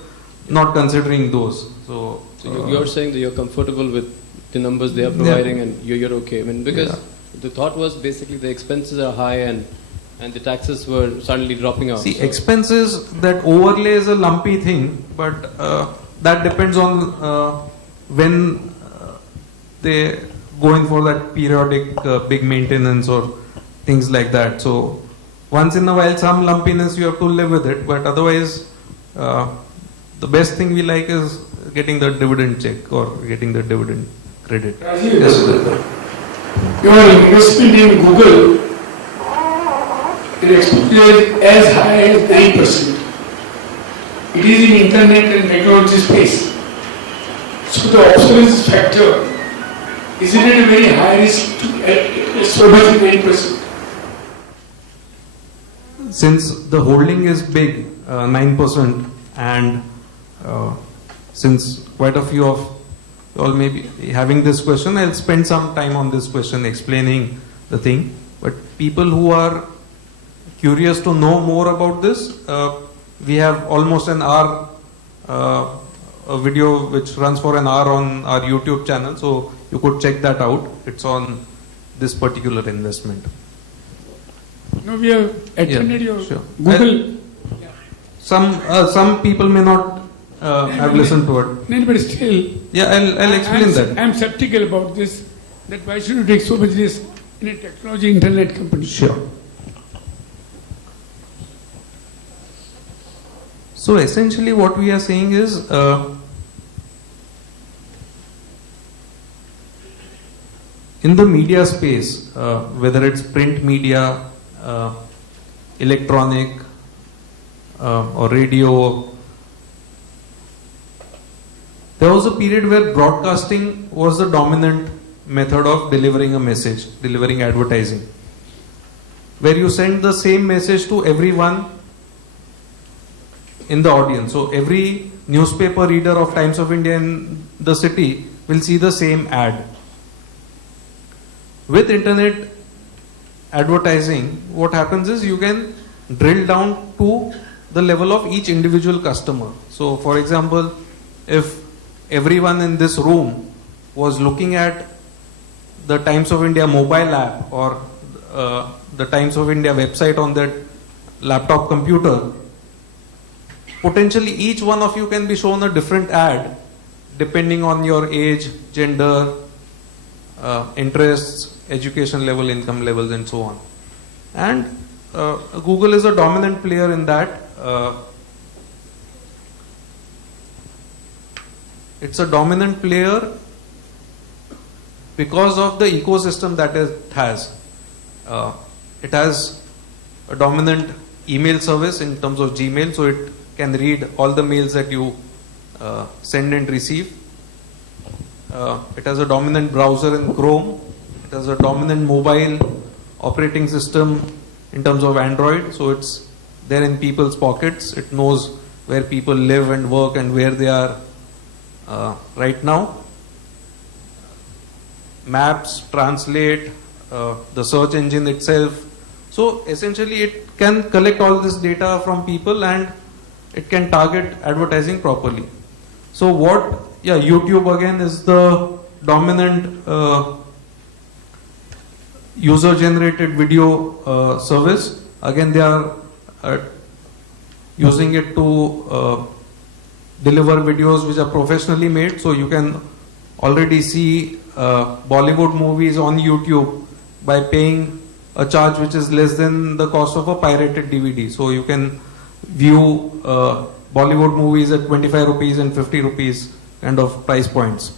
not considering those. So you're saying that you're comfortable with the numbers they are providing, and you're okay. I mean, because the thought was basically the expenses are high and the taxes were suddenly dropping out. See, expenses, that overlay is a lumpy thing, but that depends on when they go in for that periodic big maintenance or things like that. So once in a while, some lumpiness, you have to live with it, but otherwise, the best thing we like is getting the dividend check or getting the dividend credit. Yes, your investment in Google is expected as high as 9%. It is in internet and technology space. So the obsolescence factor, isn't it a very high risk to so much as 9%? Since the holding is big, 9%, and since quite a few of you all may be having this question, I'll spend some time on this question explaining the thing. But people who are curious to know more about this, we have almost an hour, a video which runs for an hour on our YouTube channel, so you could check that out. It's on this particular investment. No, we have attended your sure. Google. Some people may not I've listened to it. No, but still. Yeah, I'll explain that. I'm skeptical about this. That why should you take so much risk in a technology internet company? Sure. So essentially what we are saying is in the media space, whether it's print media, electronic or radio, there was a period where broadcasting was the dominant method of delivering a message, delivering advertising, where you send the same message to everyone in the audience. So every newspaper reader of Times of India in the city will see the same ad. With internet advertising, what happens is you can drill down to the level of each individual customer. So for example, if everyone in this room was looking at the Times of India mobile app or the Times of India website on that laptop computer, potentially each one of you can be shown a different ad depending on your age, gender, interests, education level, income levels, and so on. And Google is a dominant player in that. It's a dominant player because of the ecosystem that it has. It has a dominant email service in terms of Gmail, so it can read all the mails that you send and receive. It has a dominant browser in Chrome. It has a dominant mobile operating system in terms of Android, so it's there in people's pockets. It knows where people live and work and where they are right now. Maps, translate, the search engine itself. So essentially it can collect all this data from people and it can target advertising properly. So YouTube again is the dominant user generated video service. Again, they are using it to deliver videos which are professionally made. So you can already see Bollywood movies on YouTube by paying a charge which is less than the cost of a pirated DVD. So you can view Bollywood movies at 25 rupees and 50 rupees kind of price points.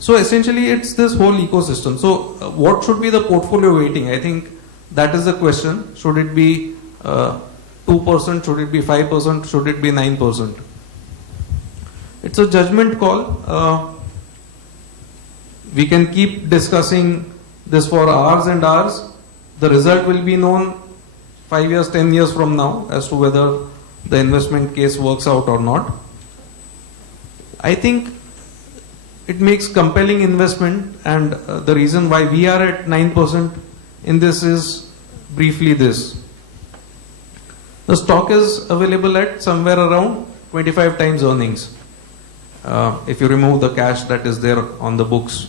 So essentially it's this whole ecosystem. So what should be the portfolio weighting? I think that is the question. Should it be 2%? Should it be 5%? Should it be 9%? It's a judgment call. We can keep discussing this for hours and hours. The result will be known 5 years, 10 years from now as to whether the investment case works out or not. I think it makes compelling investment, and the reason why we are at 9% in this is briefly this. The stock is available at somewhere around 25 times earnings. If you remove the cash that is there on the books.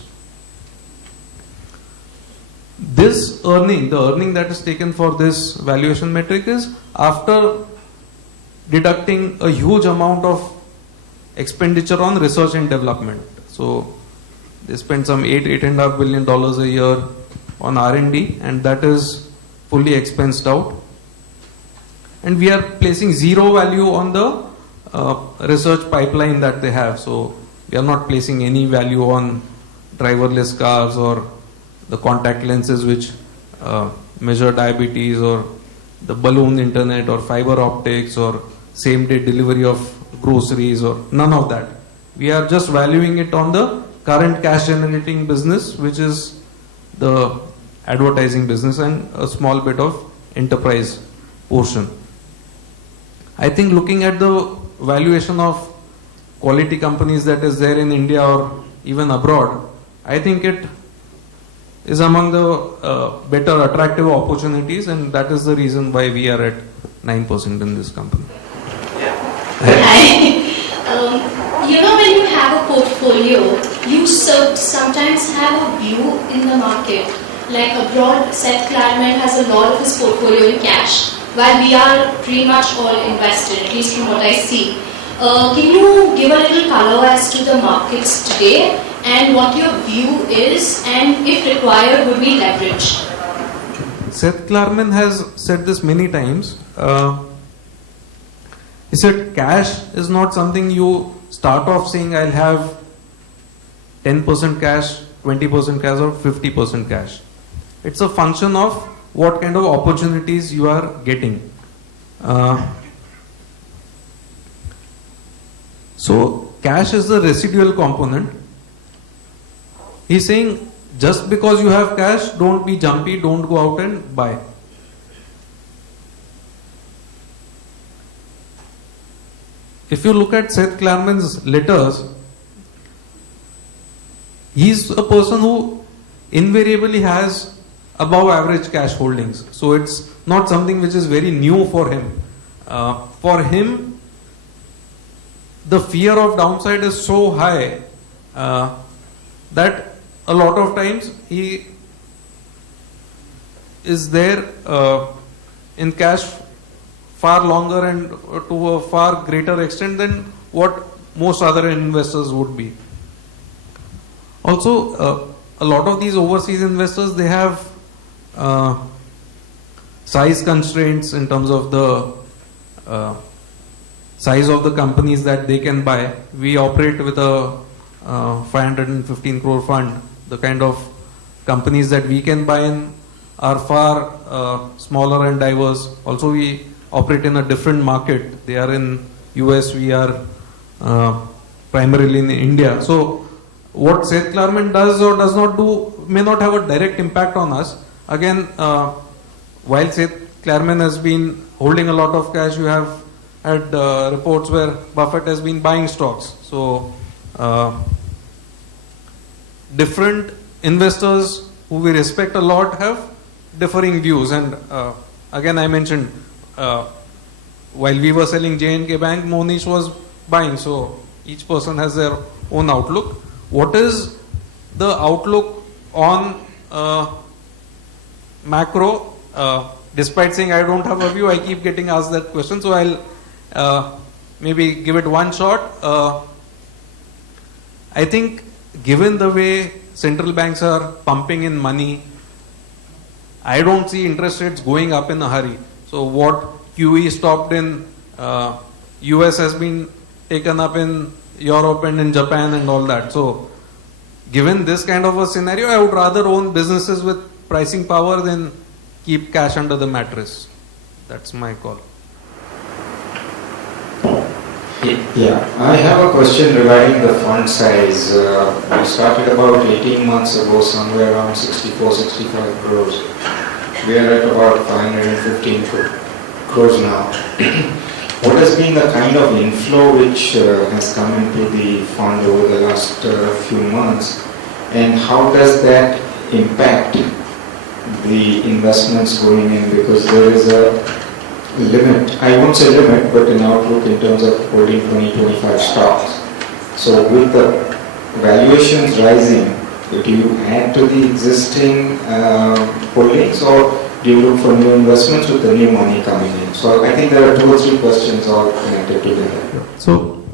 This earning, the earning that is taken for this valuation metric is after deducting a huge amount of expenditure on research and development. So they spend some $8.5 billion a year on R&D, and that is fully expensed out. And we are placing zero value on the research pipeline that they have. So we are not placing any value on driverless cars or the contact lenses which measure diabetes, or the balloon internet, or fiber optics, or same day delivery of groceries, or none of that. We are just valuing it on the current cash generating business, which is the advertising business, and a small bit of enterprise portion. I think looking at the valuation of quality companies that is there in India or even abroad, I think it is among the better attractive opportunities, and that is the reason why we are at 9% in this company. Hi. When you have a portfolio, you sometimes have a view in the market. Like abroad, Seth Klarman has a lot of his portfolio in cash, while we are pretty much all invested, at least from what I see. Can you give a little color as to the markets today and what your view is, and if required, would we leverage? Seth Klarman has said this many times. He said cash is not something you start off saying I'll have 10% cash, 20% cash or 50% cash. It's a function of what kind of opportunities you are getting. So cash is the residual component. He's saying just because you have cash, don't be jumpy, don't go out and buy. If you look at Seth Klarman's letters, he's a person who invariably has above average cash holdings. So it's not something which is very new for him. For him, the fear of downside is so high that a lot of times he is there in cash far longer and to a far greater extent than what most other investors would be. Also, a lot of these overseas investors, they have size constraints in terms of the size of the companies that they can buy. We operate with a 515 crore fund. The kind of companies that we can buy in are far smaller and diverse. Also, we operate in a different market. They are in US, we are primarily in India. So what Seth Klarman does or does not do may not have a direct impact on us. Again, while Seth Klarman has been holding a lot of cash, you have had reports where Buffett has been buying stocks. So different investors who we respect a lot have differing views. And again, I mentioned while we were selling J&K Bank, Monish was buying. So each person has their own outlook. What is the outlook on macro? Despite saying I don't have a view, I keep getting asked that question. So I'll maybe give it one shot. I think given the way central banks are pumping in money, I don't see interest rates going up in a hurry. So what QE stopped in US has been taken up in Europe and in Japan and all that. So given this kind of a scenario, I would rather own businesses with pricing power than keep cash under the mattress. That's my call. Yeah, I have a question regarding the fund size. We started about 18 months ago, somewhere around 64-65 crores. We are at about 515 crores now. What has been the kind of inflow which has come into the fund over the last few months, and how does that impact the investments going in? Because there is a limit, I won't say limit, but an outlook in terms of holding 20-25 stocks. So with the valuations rising, do you add to the existing holdings, or do you look for new investments with the new money coming in? So I think there are 2 or 3 questions all connected together. So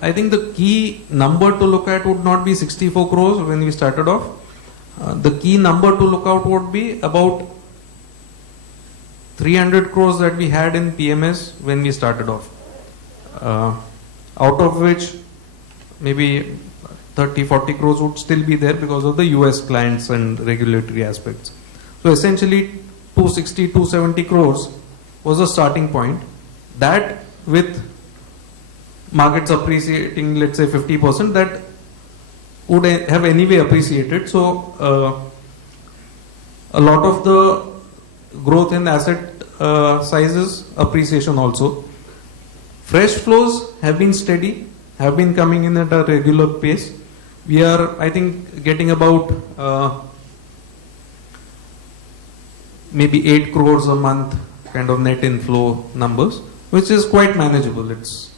I think the key number to look at would not be 64 crores when we started off. The key number to look out would be about 300 crores that we had in PMS when we started off, out of which maybe 30-40 crores would still be there because of the US clients and regulatory aspects. So essentially 260-270 crores was a starting point. That with markets appreciating, let's say 50%, that would have anyway appreciated. So a lot of the growth in asset sizes, appreciation also. Fresh flows have been steady, have been coming in at a regular pace. We are, I think, getting about maybe 8 crores a month kind of net inflow numbers, which is quite manageable. It's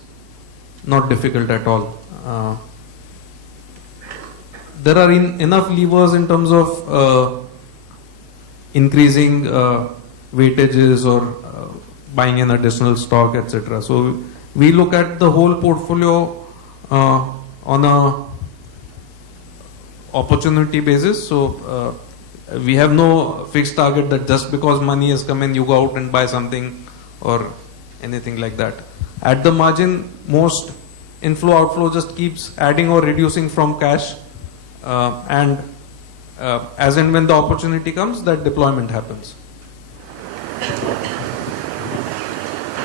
not difficult at all. There are enough levers in terms of increasing weightages or buying an additional stock, etc. So we look at the whole portfolio on a opportunity basis. So we have no fixed target that just because money has come in, you go out and buy something or anything like that. At the margin, most inflow outflow just keeps adding or reducing from cash, and as and when the opportunity comes, that deployment happens.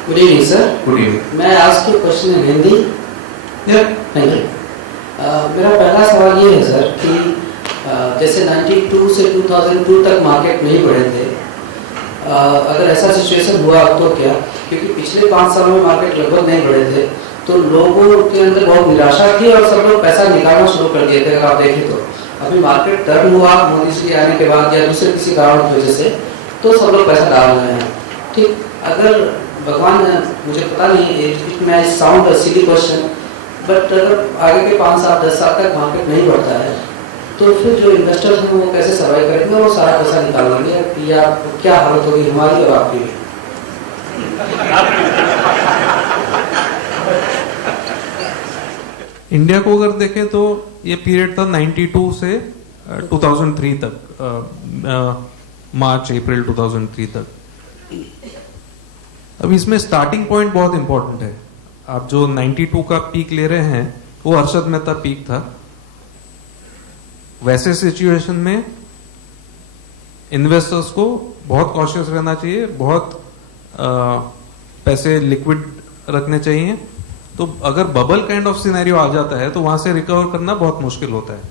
Good evening, sir. Good evening. May I ask you a question in Hindi? Yeah. Thank you. मेरा पहला सवाल ये है sir कि जैसे 92 से 2002 तक market नहीं बढ़े थे, अगर ऐसा सिचुएशन हुआ तो क्या, क्योंकि पिछले 5 सालों में मार्केट लगभग नहीं बढ़े थे, तो लोगों के अंदर बहुत निराशा थी और सब लोग पैसा निकालना शुरू कर दिए थे। अगर आप देखें तो अभी मार्केट टर्न हुआ मोदी जी आने के बाद या दूसरे किसी कारण की वजह से, तो सब लोग पैसा डाल रहे हैं। ठीक, अगर भगवान, मुझे पता नहीं, it may sound a silly question, but अगर आगे के 5 साल 10 साल तक मार्केट नहीं बढ़ता है, तो फिर जो इन्वेस्टर्स हैं वो कैसे सर्वाइव करेंगे, वो सारा पैसा निकाल लेंगे, या क्या हालत होगी हमारी और आपकी? इंडिया को अगर देखें तो ये पीरियड था 92 से 2003 तक, मार्च अप्रैल 2003 तक। अब इसमें स्टार्टिंग पॉइंट बहुत इंपॉर्टेंट है। आप जो 92 का पीक ले रहे हैं वो हर्षद मेहता पीक था। वैसे सिचुएशन में इन्वेस्टर्स को बहुत कॉशियस रहना चाहिए, बहुत पैसे लिक्विड रखने चाहिए। तो अगर बबल काइंड ऑफ सिनेरियो आ जाता है तो वहां से रिकवर करना बहुत मुश्किल होता है।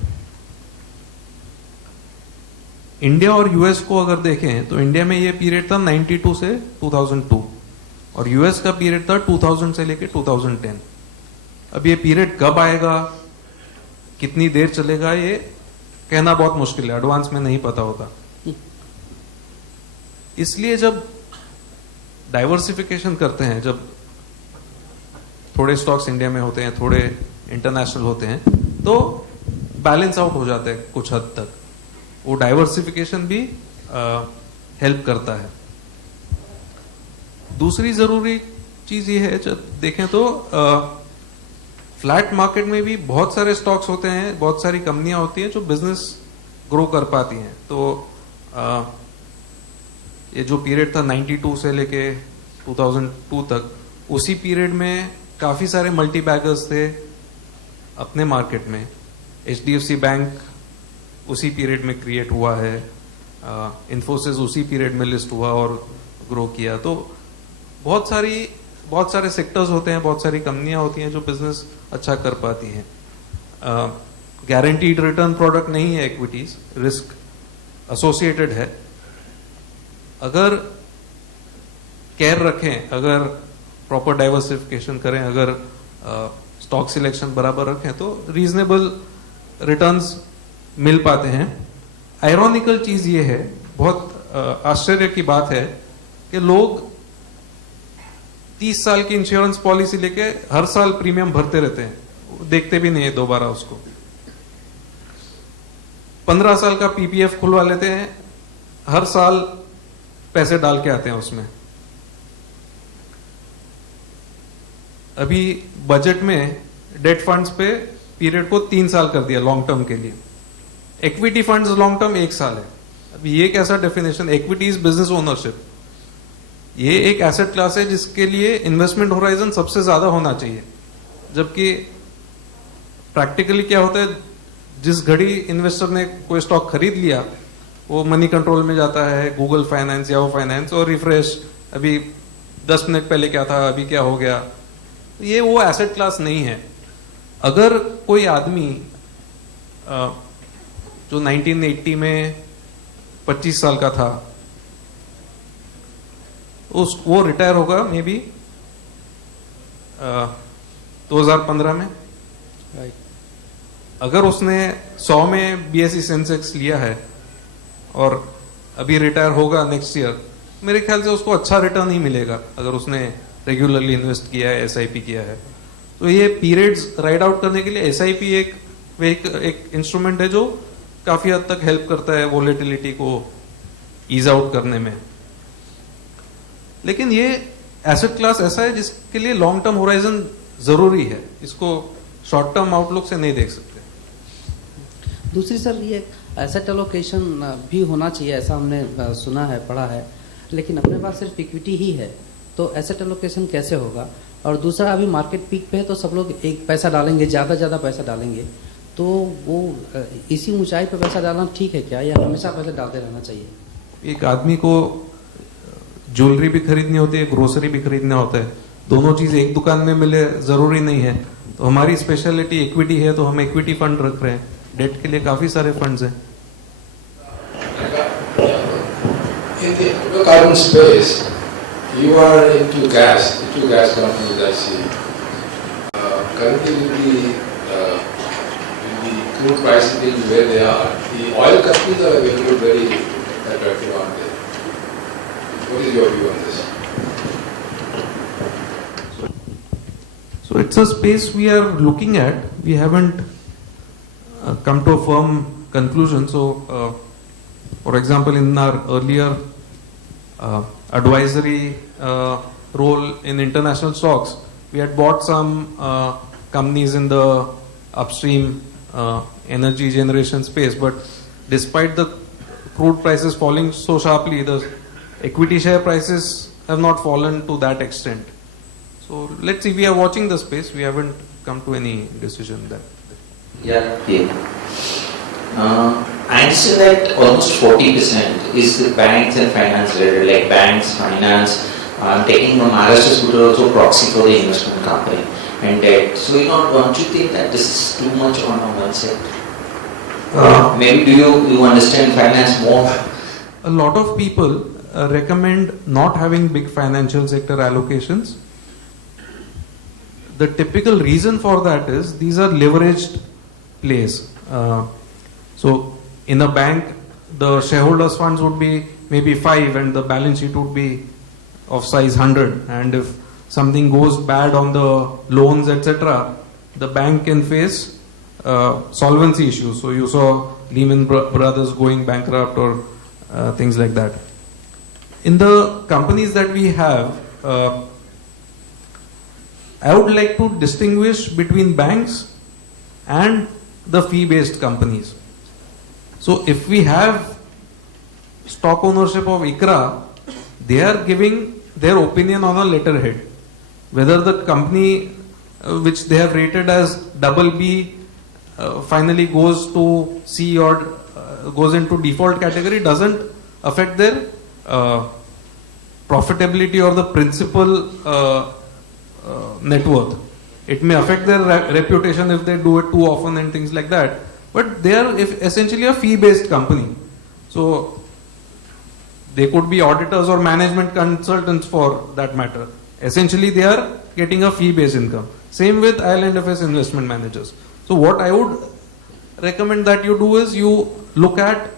इंडिया और यूएस को अगर देखें तो इंडिया में ये पीरियड था 92 से 2002 और यूएस का पीरियड था 2000 से लेके 2010। अब ये पीरियड कब आएगा, कितनी देर चलेगा, ये कहना बहुत मुश्किल है, एडवांस में नहीं पता होता। इसलिए जब डाइवर्सिफिकेशन करते हैं, जब थोड़े स्टॉक्स इंडिया में होते हैं, थोड़े इंटरनेशनल होते हैं, तो बैलेंस आउट हो जाते हैं कुछ हद तक। वो डाइवर्सिफिकेशन भी हेल्प करता है। दूसरी जरूरी चीज ये है, जब देखें तो फ्लैट मार्केट में भी बहुत सारे स्टॉक्स होते हैं, बहुत सारी कंपनियां होती हैं जो बिजनेस ग्रो कर पाती हैं। तो ये जो पीरियड था 92 से लेके 2002 तक, उसी पीरियड में काफी सारे मल्टी बैगर्स थे अपने मार्केट में। एचडीएफसी बैंक उसी पीरियड में क्रिएट हुआ है, इन्फोसिस उसी पीरियड में लिस्ट हुआ और ग्रो किया। तो बहुत सारे सेक्टर्स होते हैं, बहुत सारी कंपनियां होती हैं जो बिजनेस अच्छा कर पाती हैं। गारंटीड रिटर्न प्रोडक्ट नहीं है इक्विटीज, रिस्क एसोसिएटेड है। अगर केयर रखें, अगर प्रॉपर डाइवर्सिफिकेशन करें, अगर स्टॉक सिलेक्शन बराबर रखें, तो रीजनेबल रिटर्न्स मिल पाते हैं। आयरॉनिकल चीज ये है, बहुत आश्चर्य की बात है कि लोग 30 साल की इंश्योरेंस पॉलिसी लेके हर साल प्रीमियम भरते रहते हैं, देखते भी नहीं है दोबारा उसको। 15 साल का पीपीएफ खुलवा लेते हैं, हर साल पैसे डाल के आते हैं उसमें। अभी बजट में डेट फंड्स पे पीरियड को 3 साल कर दिया लॉन्ग टर्म के लिए। इक्विटी फंड्स लॉन्ग टर्म 1 साल है। अभी ये कैसा definition? Equity is business ownership. ये एक एसेट क्लास है जिसके लिए इन्वेस्टमेंट होराइजन सबसे ज्यादा होना चाहिए, जबकि प्रैक्टिकली क्या होता है, जिस घड़ी इन्वेस्टर ने कोई स्टॉक खरीद लिया वो मनी कंट्रोल में जाता है, गूगल फाइनेंस, याहू फाइनेंस, और रिफ्रेश, अभी 10 मिनट पहले क्या था, अभी क्या हो गया। ये वो एसेट क्लास नहीं है। अगर कोई आदमी जो 1980 में 25 साल का था, वो रिटायर होगा मे बी 2015 में। अगर उसने 100 में बीएसई सेंसेक्स लिया है और अभी रिटायर होगा नेक्स्ट ईयर, मेरे ख्याल से उसको अच्छा रिटर्न ही मिलेगा अगर उसने रेगुलरली इन्वेस्ट किया है, एसआईपी किया है। तो ये पीरियड्स राइड आउट करने के लिए एसआईपी एक इंस्ट्रूमेंट है जो काफी हद तक हेल्प करता है वोलेटिलिटी को ईज आउट करने में। लेकिन ये एसेट क्लास ऐसा है जिसके लिए लॉन्ग टर्म होराइजन जरूरी है, इसको शॉर्ट टर्म आउटलुक से नहीं देख सकते। दूसरी सर ये एसेट एलोकेशन भी होना चाहिए, ऐसा हमने सुना है, पढ़ा है, लेकिन अपने पास सिर्फ इक्विटी ही है, तो एसेट एलोकेशन कैसे होगा? और दूसरा, अभी मार्केट पीक पे है तो सब लोग एक पैसा डालेंगे, ज़्यादा पैसा डालेंगे, तो वो इसी ऊंचाई पे पैसा डालना ठीक है क्या, या हमेशा पैसा डालते रहना चाहिए? एक आदमी को ज्वेलरी भी खरीदनी होती है, ग्रोसरी भी खरीदना होता है, दोनों चीज एक दुकान में मिले जरूरी नहीं है। तो हमारी स्पेशलिटी इक्विटी है, तो हम इक्विटी फंड रख रहे हैं। डेट के लिए काफी सारे फंड्स हैं। In the hydrocarbon space, you are into gas, two gas companies I see. Currently with the crude prices being where they are, the oil companies are going to be very attractive, aren't they? What is your view on this? So it's a space we are looking at. We haven't come to a firm conclusion. So, for example, in our earlier advisory role in international stocks, we had bought some companies in the upstream energy generation space. But despite the crude prices falling so sharply, the equity share prices have not fallen to that extent. So let's see, we are watching the space. We haven't come to any decision there. Yeah. I understand that almost 40% is the banks and finance related, like banks, finance. Taking Maharashtra scooter also proxy for the investment company and debt. So don't you think that this is too much on one side? Maybe do you understand finance more? A lot of people recommend not having big financial sector allocations. The typical reason for that is these are leveraged plays. So in a bank, the shareholders' funds would be maybe 5 and the balance sheet would be of size 100. And if something goes bad on the loans, etc., the bank can face solvency issues. So you saw Lehman Brothers going bankrupt or things like that. In the companies that we have, I would like to distinguish between banks and the fee-based companies. So if we have stock ownership of ICRA, they are giving their opinion on a letterhead. Whether the company which they have rated as BB finally goes to C or goes into default category doesn't affect their profitability or the principal net worth. It may affect their reputation if they do it too often and things like that. But they are essentially a fee-based company. So they could be auditors or management consultants for that matter. Essentially they are getting a fee-based income. Same with IL&FS investment managers. So what I would recommend that you do is you look at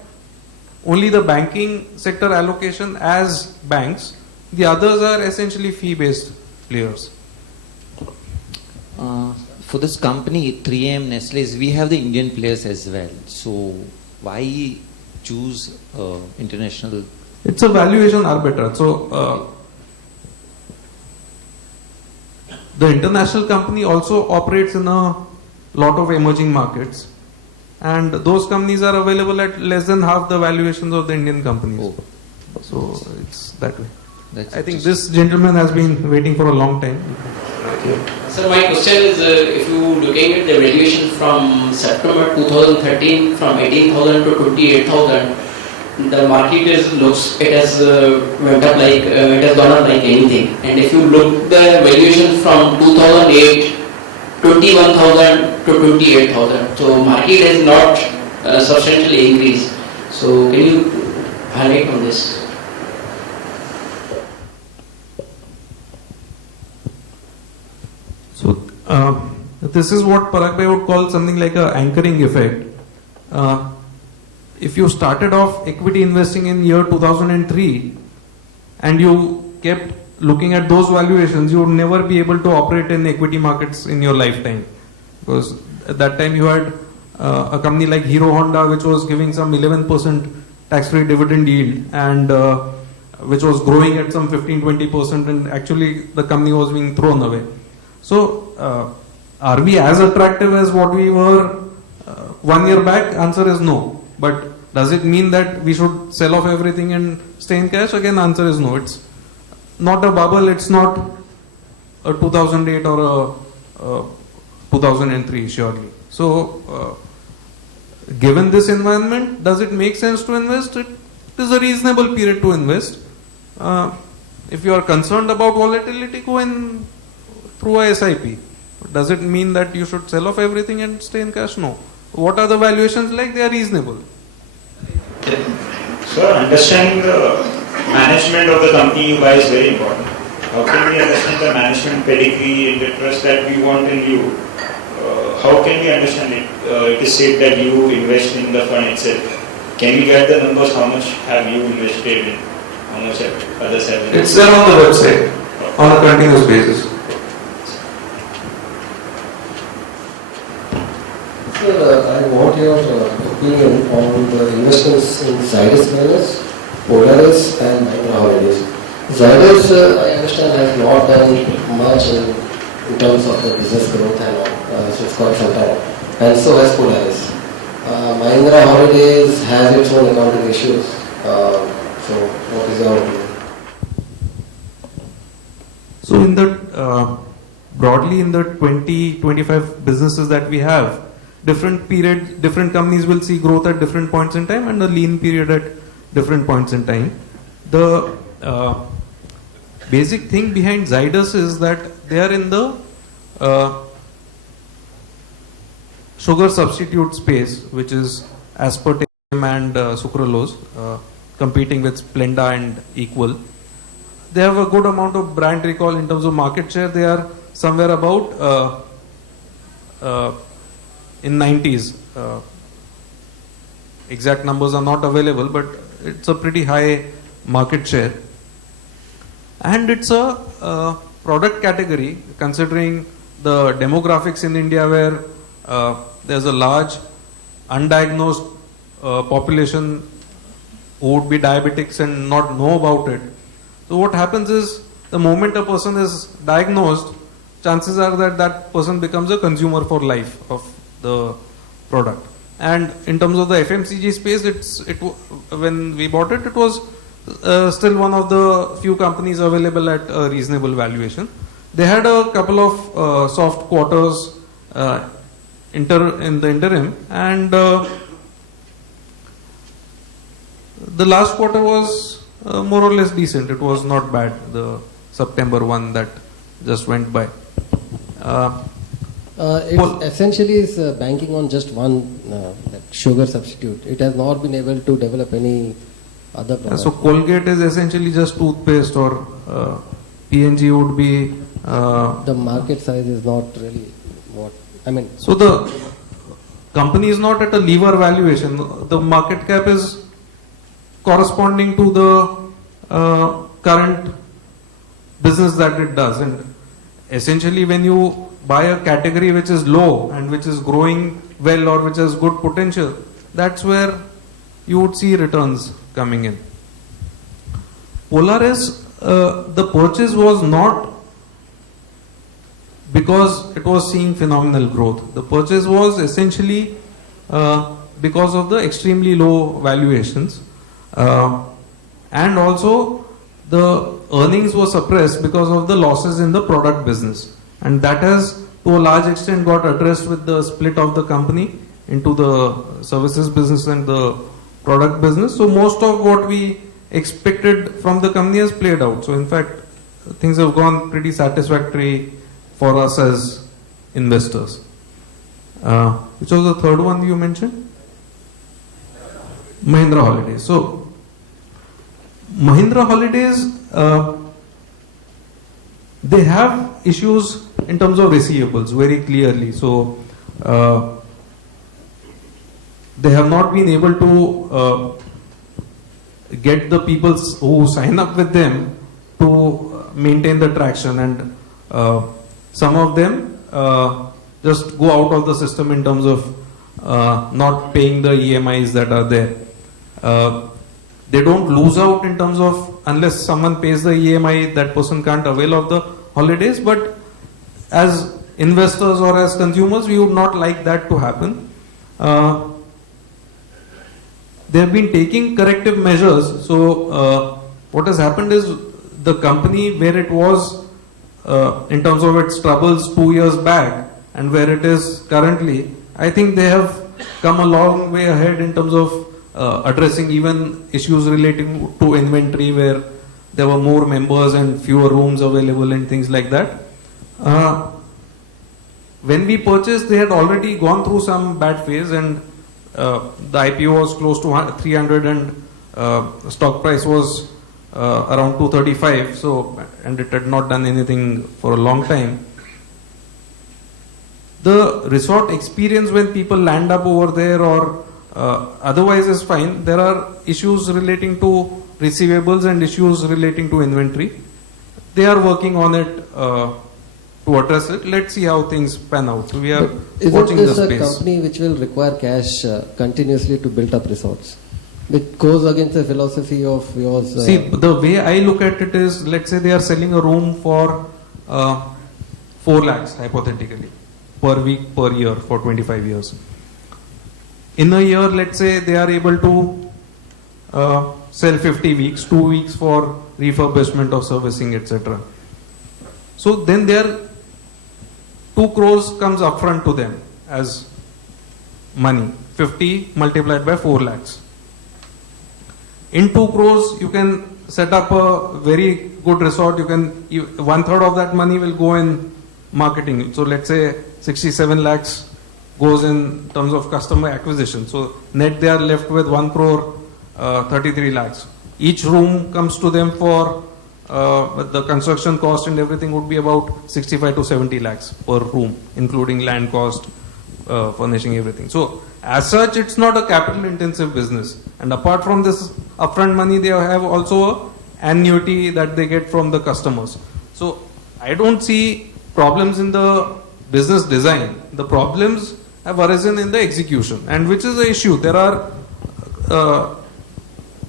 only the banking sector allocation as banks. The others are essentially fee-based players. For this company, 3M, Nestle's, we have the Indian players as well. So why choose international? It's a valuation arbitrage. So the international company also operates in a lot of emerging markets, and those companies are available at less than half the valuations of the Indian companies. Oh. So it's that way. I think this gentleman has been waiting for a long time. Sir, my question is, if you looking at the valuation from September 2013 from 18,000 to 28,000, the market has went up like it has gone up like anything. And if you look the valuation from 2008, 21,000 to 28,000, so market has not substantially increased. So can you highlight on this? This is what Parag Bhai would call something like an anchoring effect. If you started off equity investing in year 2003 and you kept looking at those valuations, you would never be able to operate in equity markets in your lifetime. Because at that time you had a company like Hero Honda which was giving some 11% tax-free dividend yield, and which was growing at some 15-20%, and actually the company was being thrown away. So, are we as attractive as what we were 1 year back? Answer is no. But does it mean that we should sell off everything and stay in cash? Again, answer is no. It's not a bubble. It's not a 2008 or a 2003, surely. So, given this environment, does it make sense to invest? It is a reasonable period to invest. If you are concerned about volatility, go in through a SIP. Does it mean that you should sell off everything and stay in cash? No. What are the valuations like? They are reasonable. So understanding the management of the company you buy is very important. How can we understand the management pedigree and the trust that we want in you? How can we understand it? It is said that you invest in the fund itself. Can we get the numbers? How much have you invested in? How much have others have invested? It's there on the website on a continuous basis. Sir, I want your opinion on the investments in Zydus Wellness, Polaris and Mahindra Holidays. Zydus, I understand, has not done much in terms of the business growth and all, since quite some time. And so has Polaris. Mahindra Holidays has its own accounting issues. So what is your opinion? So in the broadly in the 20-25 businesses that we have, different companies will see growth at different points in time and a lean period at different points in time. The basic thing behind Zydus is that they are in the sugar substitute space, which is aspartame and sucralose, competing with Splenda and Equal. They have a good amount of brand recall in terms of market share. They are somewhere about in 90s. Exact numbers are not available, but it's a pretty high market share. And it's a product category, considering the demographics in India, where there's a large undiagnosed population who would be diabetics and not know about it. So what happens is, the moment a person is diagnosed, chances are that that person becomes a consumer for life of the product. And in terms of the FMCG space, when we bought it, it was still one of the few companies available at a reasonable valuation. They had a couple of soft quarters in the interim, and the last quarter was more or less decent. It was not bad, the September one that just went by. It essentially is banking on just one that sugar substitute. It has not been able to develop any other product. So Colgate is essentially just toothpaste, or P&G would be... the market size is not really what... I mean... So the company is not at a lever valuation. The market cap is corresponding to the current business that it does. And essentially when you buy a category which is low and which is growing well or which has good potential, that's where you would see returns coming in. Polaris, the purchase was not because it was seeing phenomenal growth. The purchase was essentially because of the extremely low valuations, and also the earnings were suppressed because of the losses in the product business, and that has to a large extent got addressed with the split of the company into the services business and the product business. So most of what we expected from the company has played out. So in fact, things have gone pretty satisfactory for us as investors. Which was the third one you mentioned? Mahindra Holidays. So Mahindra Holidays, they have issues in terms of receivables very clearly. So they have not been able to get the people who sign up with them to maintain the traction, and some of them just go out of the system in terms of not paying the EMIs that are there. They don't lose out in terms of unless someone pays the EMI, that person can't avail of the holidays. But as investors or as consumers, we would not like that to happen. They have been taking corrective measures. So what has happened is the company where it was in terms of its troubles 2 years back and where it is currently, I think they have come a long way ahead in terms of addressing even issues relating to inventory, where there were more members and fewer rooms available and things like that. When we purchased, they had already gone through some bad phase, and the IPO was close to 300 and stock price was around 235. So, and it had not done anything for a long time. The resort experience when people land up over there or otherwise is fine. There are issues relating to receivables and issues relating to inventory. They are working on it to address it. Let's see how things pan out. So we are watching the space. Isn't this a company which will require cash continuously to build up resorts? Which goes against the philosophy of yours. See, the way I look at it is, let's say they are selling a room for 4 lakhs hypothetically per week per year for 25 years. In a year, let's say they are able to sell 50 weeks, 2 weeks for refurbishment or servicing, etc. So then their 2 crores comes upfront to them as money. 50 multiplied by 4 lakhs. In 2 crores, you can set up a very good resort. You can 1/3 of that money will go in marketing. So let's say 67 lakhs goes in terms of customer acquisition. So net they are left with 1 crore 33 lakhs. Each room comes to them for the construction cost and everything would be about 65 to 70 lakhs per room, including land cost, furnishing, everything. So as such, it's not a capital intensive business. And apart from this upfront money, they have also an annuity that they get from the customers. So I don't see problems in the business design. The problems have arisen in the execution, and which is the issue. There are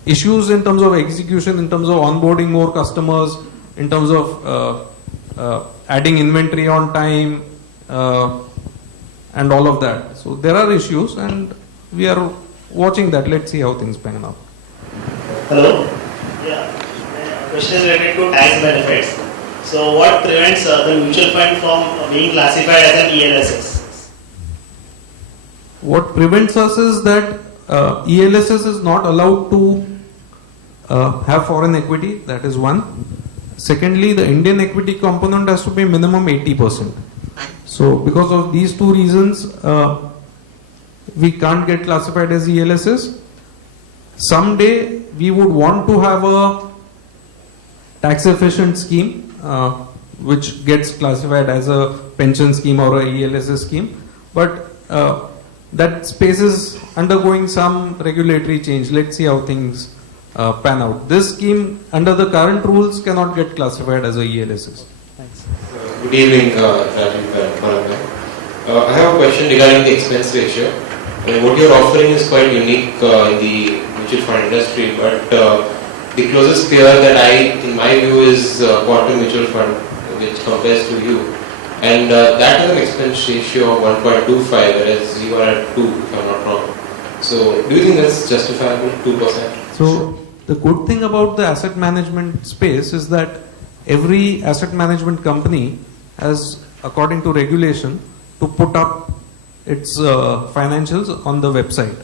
issues in terms of execution, in terms of onboarding more customers, in terms of adding inventory on time, and all of that. So there are issues, and we are watching that. Let's see how things pan out. Hello. Yeah. Question is related to tax benefits. So what prevents the mutual fund from being classified as an ELSS? What prevents us is that ELSS is not allowed to have foreign equity. That is one. Secondly, the Indian equity component has to be minimum 80%. So because of these 2 reasons, we can't get classified as ELSS. Someday we would want to have a tax efficient scheme which gets classified as a pension scheme or a ELSS scheme, but that space is undergoing some regulatory change. Let's see how things pan out. This scheme under the current rules cannot get classified as a ELSS. Thanks. Good evening, Rajiv. I have a question regarding the expense ratio. I mean, what you're offering is quite unique in the mutual fund industry, but the closest peer that in my view, is Quantum Mutual Fund, which compares to you. And that has an expense ratio of 1.25, whereas you are at 2, if I'm not wrong. So, do you think that's justifiable, 2%? So, the good thing about the asset management space is that every asset management company has, according to regulation, to put up its financials on the website.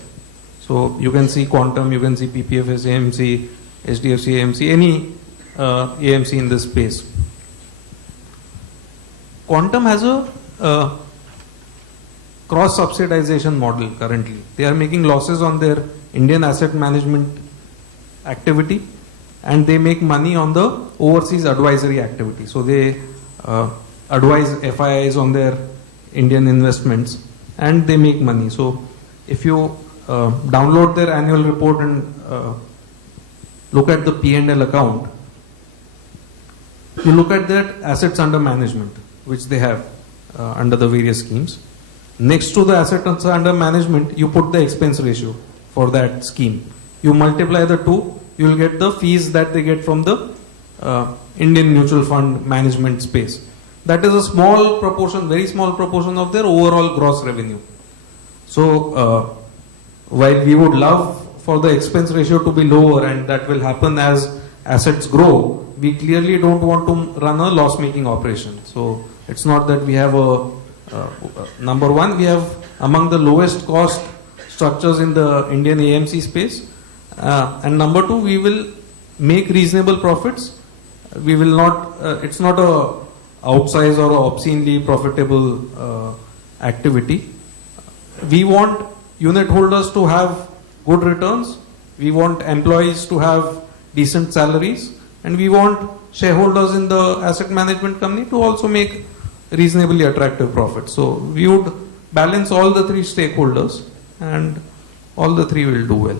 So, you can see Quantum, you can see PPFAS, AMC, HDFC, AMC, any AMC in this space. Quantum has a cross-subsidization model currently. They are making losses on their Indian asset management activity and they make money on the overseas advisory activity. So they advise FIIs on their Indian investments and they make money. So if you download their annual report and look at the P&L account, you look at their assets under management, which they have under the various schemes. Next to the assets under management, you put the expense ratio for that scheme. You multiply the two, you will get the fees that they get from the Indian mutual fund management space. That is a small proportion, very small proportion of their overall gross revenue. So while we would love for the expense ratio to be lower, and that will happen as assets grow, we clearly don't want to run a loss-making operation. So it's not that we have number one, we have among the lowest cost structures in the Indian AMC space, and number two, we will make reasonable profits. We will not, it's not a outsized or obscenely profitable activity. We want unit holders to have good returns, we want employees to have decent salaries, and we want shareholders in the asset management company to also make reasonably attractive profits. So we would balance all the three stakeholders, and all the three will do well.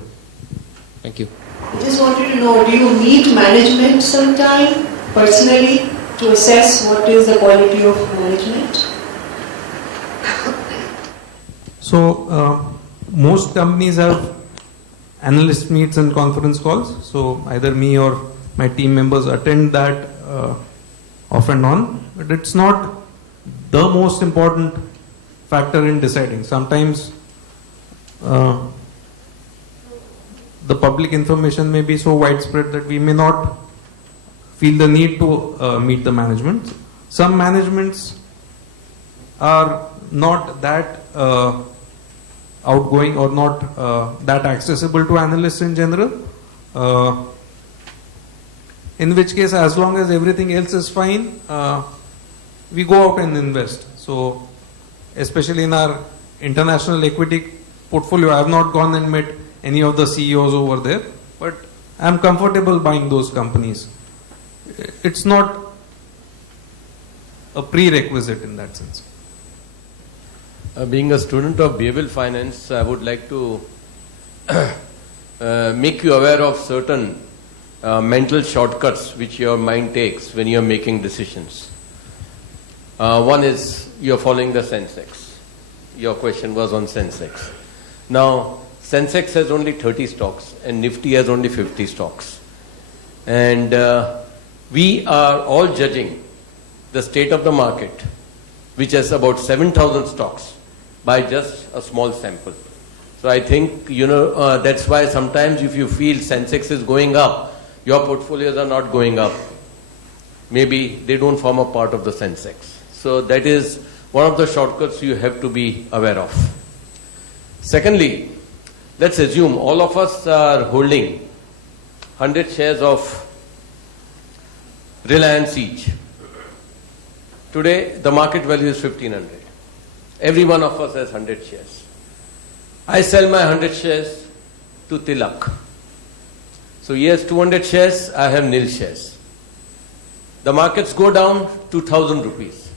Thank you. I just wanted to know, do you meet management sometime personally to assess what is the quality of management? So most companies have analyst meets and conference calls. So either me or my team members attend that off and on. But it's not the most important factor in deciding. Sometimes the public information may be so widespread that we may not feel the need to meet the management. Some managements are not that outgoing or not that accessible to analysts in general, in which case, as long as everything else is fine, we go out and invest. So especially in our international equity portfolio, I have not gone and met any of the CEOs over there, but I am comfortable buying those companies. It's not a prerequisite in that sense. Being a student of behavioral finance, I would like to make you aware of certain mental shortcuts which your mind takes when you are making decisions. One is you are following the Sensex. Your question was on Sensex. Now, Sensex has only 30 stocks and Nifty has only 50 stocks. And we are all judging the state of the market, which has about 7,000 stocks, by just a small sample. So I think, that's why sometimes if you feel Sensex is going up, your portfolios are not going up. Maybe they don't form a part of the Sensex. So that is one of the shortcuts you have to be aware of. Secondly, let's assume all of us are holding 100 shares of Reliance each. Today, the market value is 1,500. Every one of us has 100 shares. I sell my 100 shares to Tilak. So he has 200 shares, I have nil shares. The markets go down to 1,000 rupees.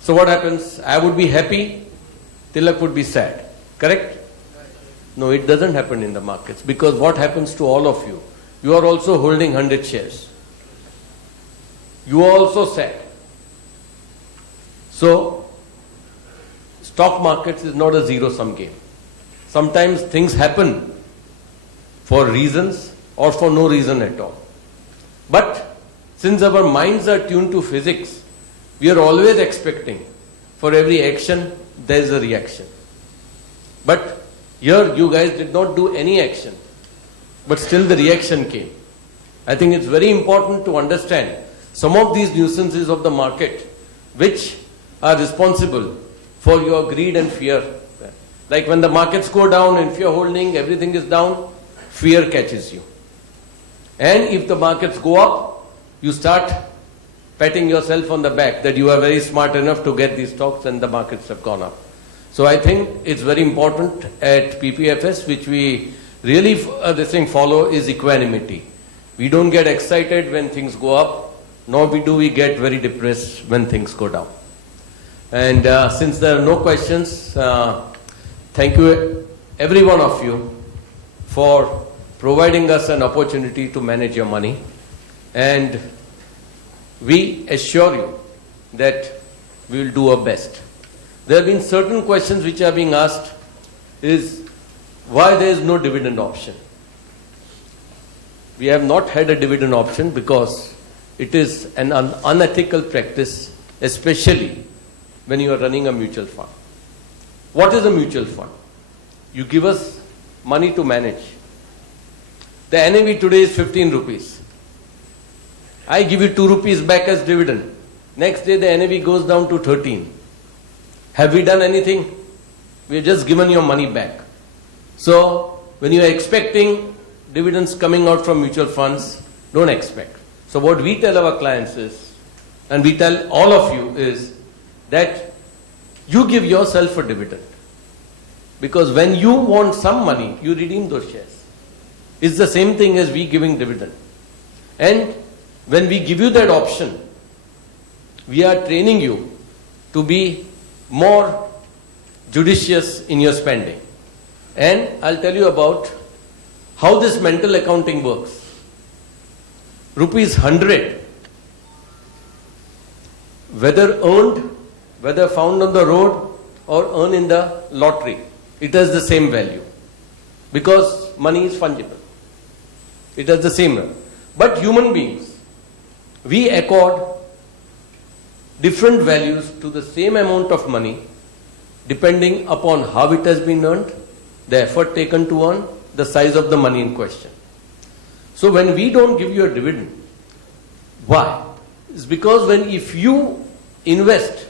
So what happens? I would be happy, Tilak would be sad. Correct? No, it doesn't happen in the markets, because what happens to all of you? You are also holding 100 shares. You are also sad. So, stock markets is not a zero-sum game. Sometimes things happen for reasons or for no reason at all. But since our minds are tuned to physics, we are always expecting for every action there is a reaction. But here you guys did not do any action, but still the reaction came. I think it's very important to understand some of these nuisances of the market which are responsible for your greed and fear. Like when the markets go down and if you're holding, everything is down, fear catches you. And if the markets go up, you start patting yourself on the back that you are very smart enough to get these stocks and the markets have gone up. So I think it's very important at PPFAS, which we really follow, is equanimity. We don't get excited when things go up, nor do we get very depressed when things go down. And since there are no questions, thank you every one of you for providing us an opportunity to manage your money. And we assure you that we will do our best. There have been certain questions which are being asked, is why there is no dividend option. we have not had a dividend option because it is an unethical practice, especially when you are running a mutual fund. What is a mutual fund? You give us money to manage. The NAV today is 15 rupees. I give you 2 rupees back as dividend. Next day the NAV goes down to 13. Have we done anything? We have just given your money back. So when you are expecting dividends coming out from mutual funds, don't expect. So what we tell our clients is, and we tell all of you is, that you give yourself a dividend. Because when you want some money, you redeem those shares. It's the same thing as we giving dividend. And when we give you that option, we are training you to be more judicious in your spending. And I'll tell you about how this mental accounting works. Rupees 100, whether earned, whether found on the road or earned in the lottery, it has the same value. Because money is fungible. It has the same value. But human beings, we accord different values to the same amount of money depending upon how it has been earned, the effort taken to earn, the size of the money in question. So when we don't give you a dividend, why? It's because if you invest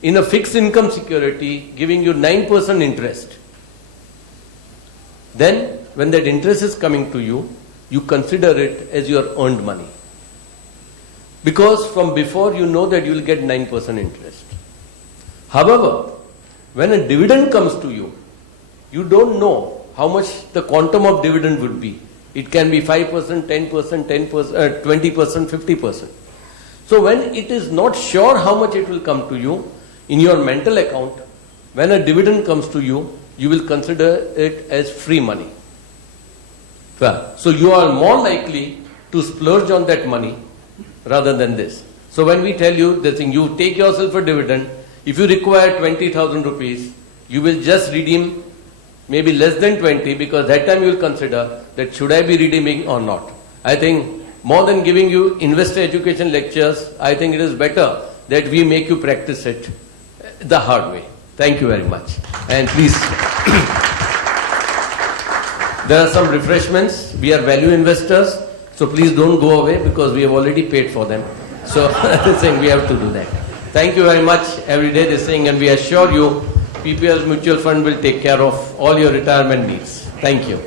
in a fixed income security giving you 9% interest, then when that interest is coming to you, you consider it as your earned money. Because from before you know that you will get 9% interest. However, when a dividend comes to you, you don't know how much the quantum of dividend would be. It can be 5%, 10%, 10%, 20%, 50%. So when it is not sure how much it will come to you, in your mental account, when a dividend comes to you, you will consider it as free money. So you are more likely to splurge on that money rather than this. So when we tell you this thing, you take yourself a dividend, if you require 20,000 rupees, you will just redeem maybe less than 20, because that time you will consider that should I be redeeming or not. I think more than giving you investor education lectures, I think it is better that we make you practice it the hard way. Thank you very much. And please, there are some refreshments. We are value investors, so please don't go away because we have already paid for them. So this thing, we have to do that. Thank you very much. Every day this thing, and we assure you PPFAS Mutual Fund will take care of all your retirement needs. Thank you.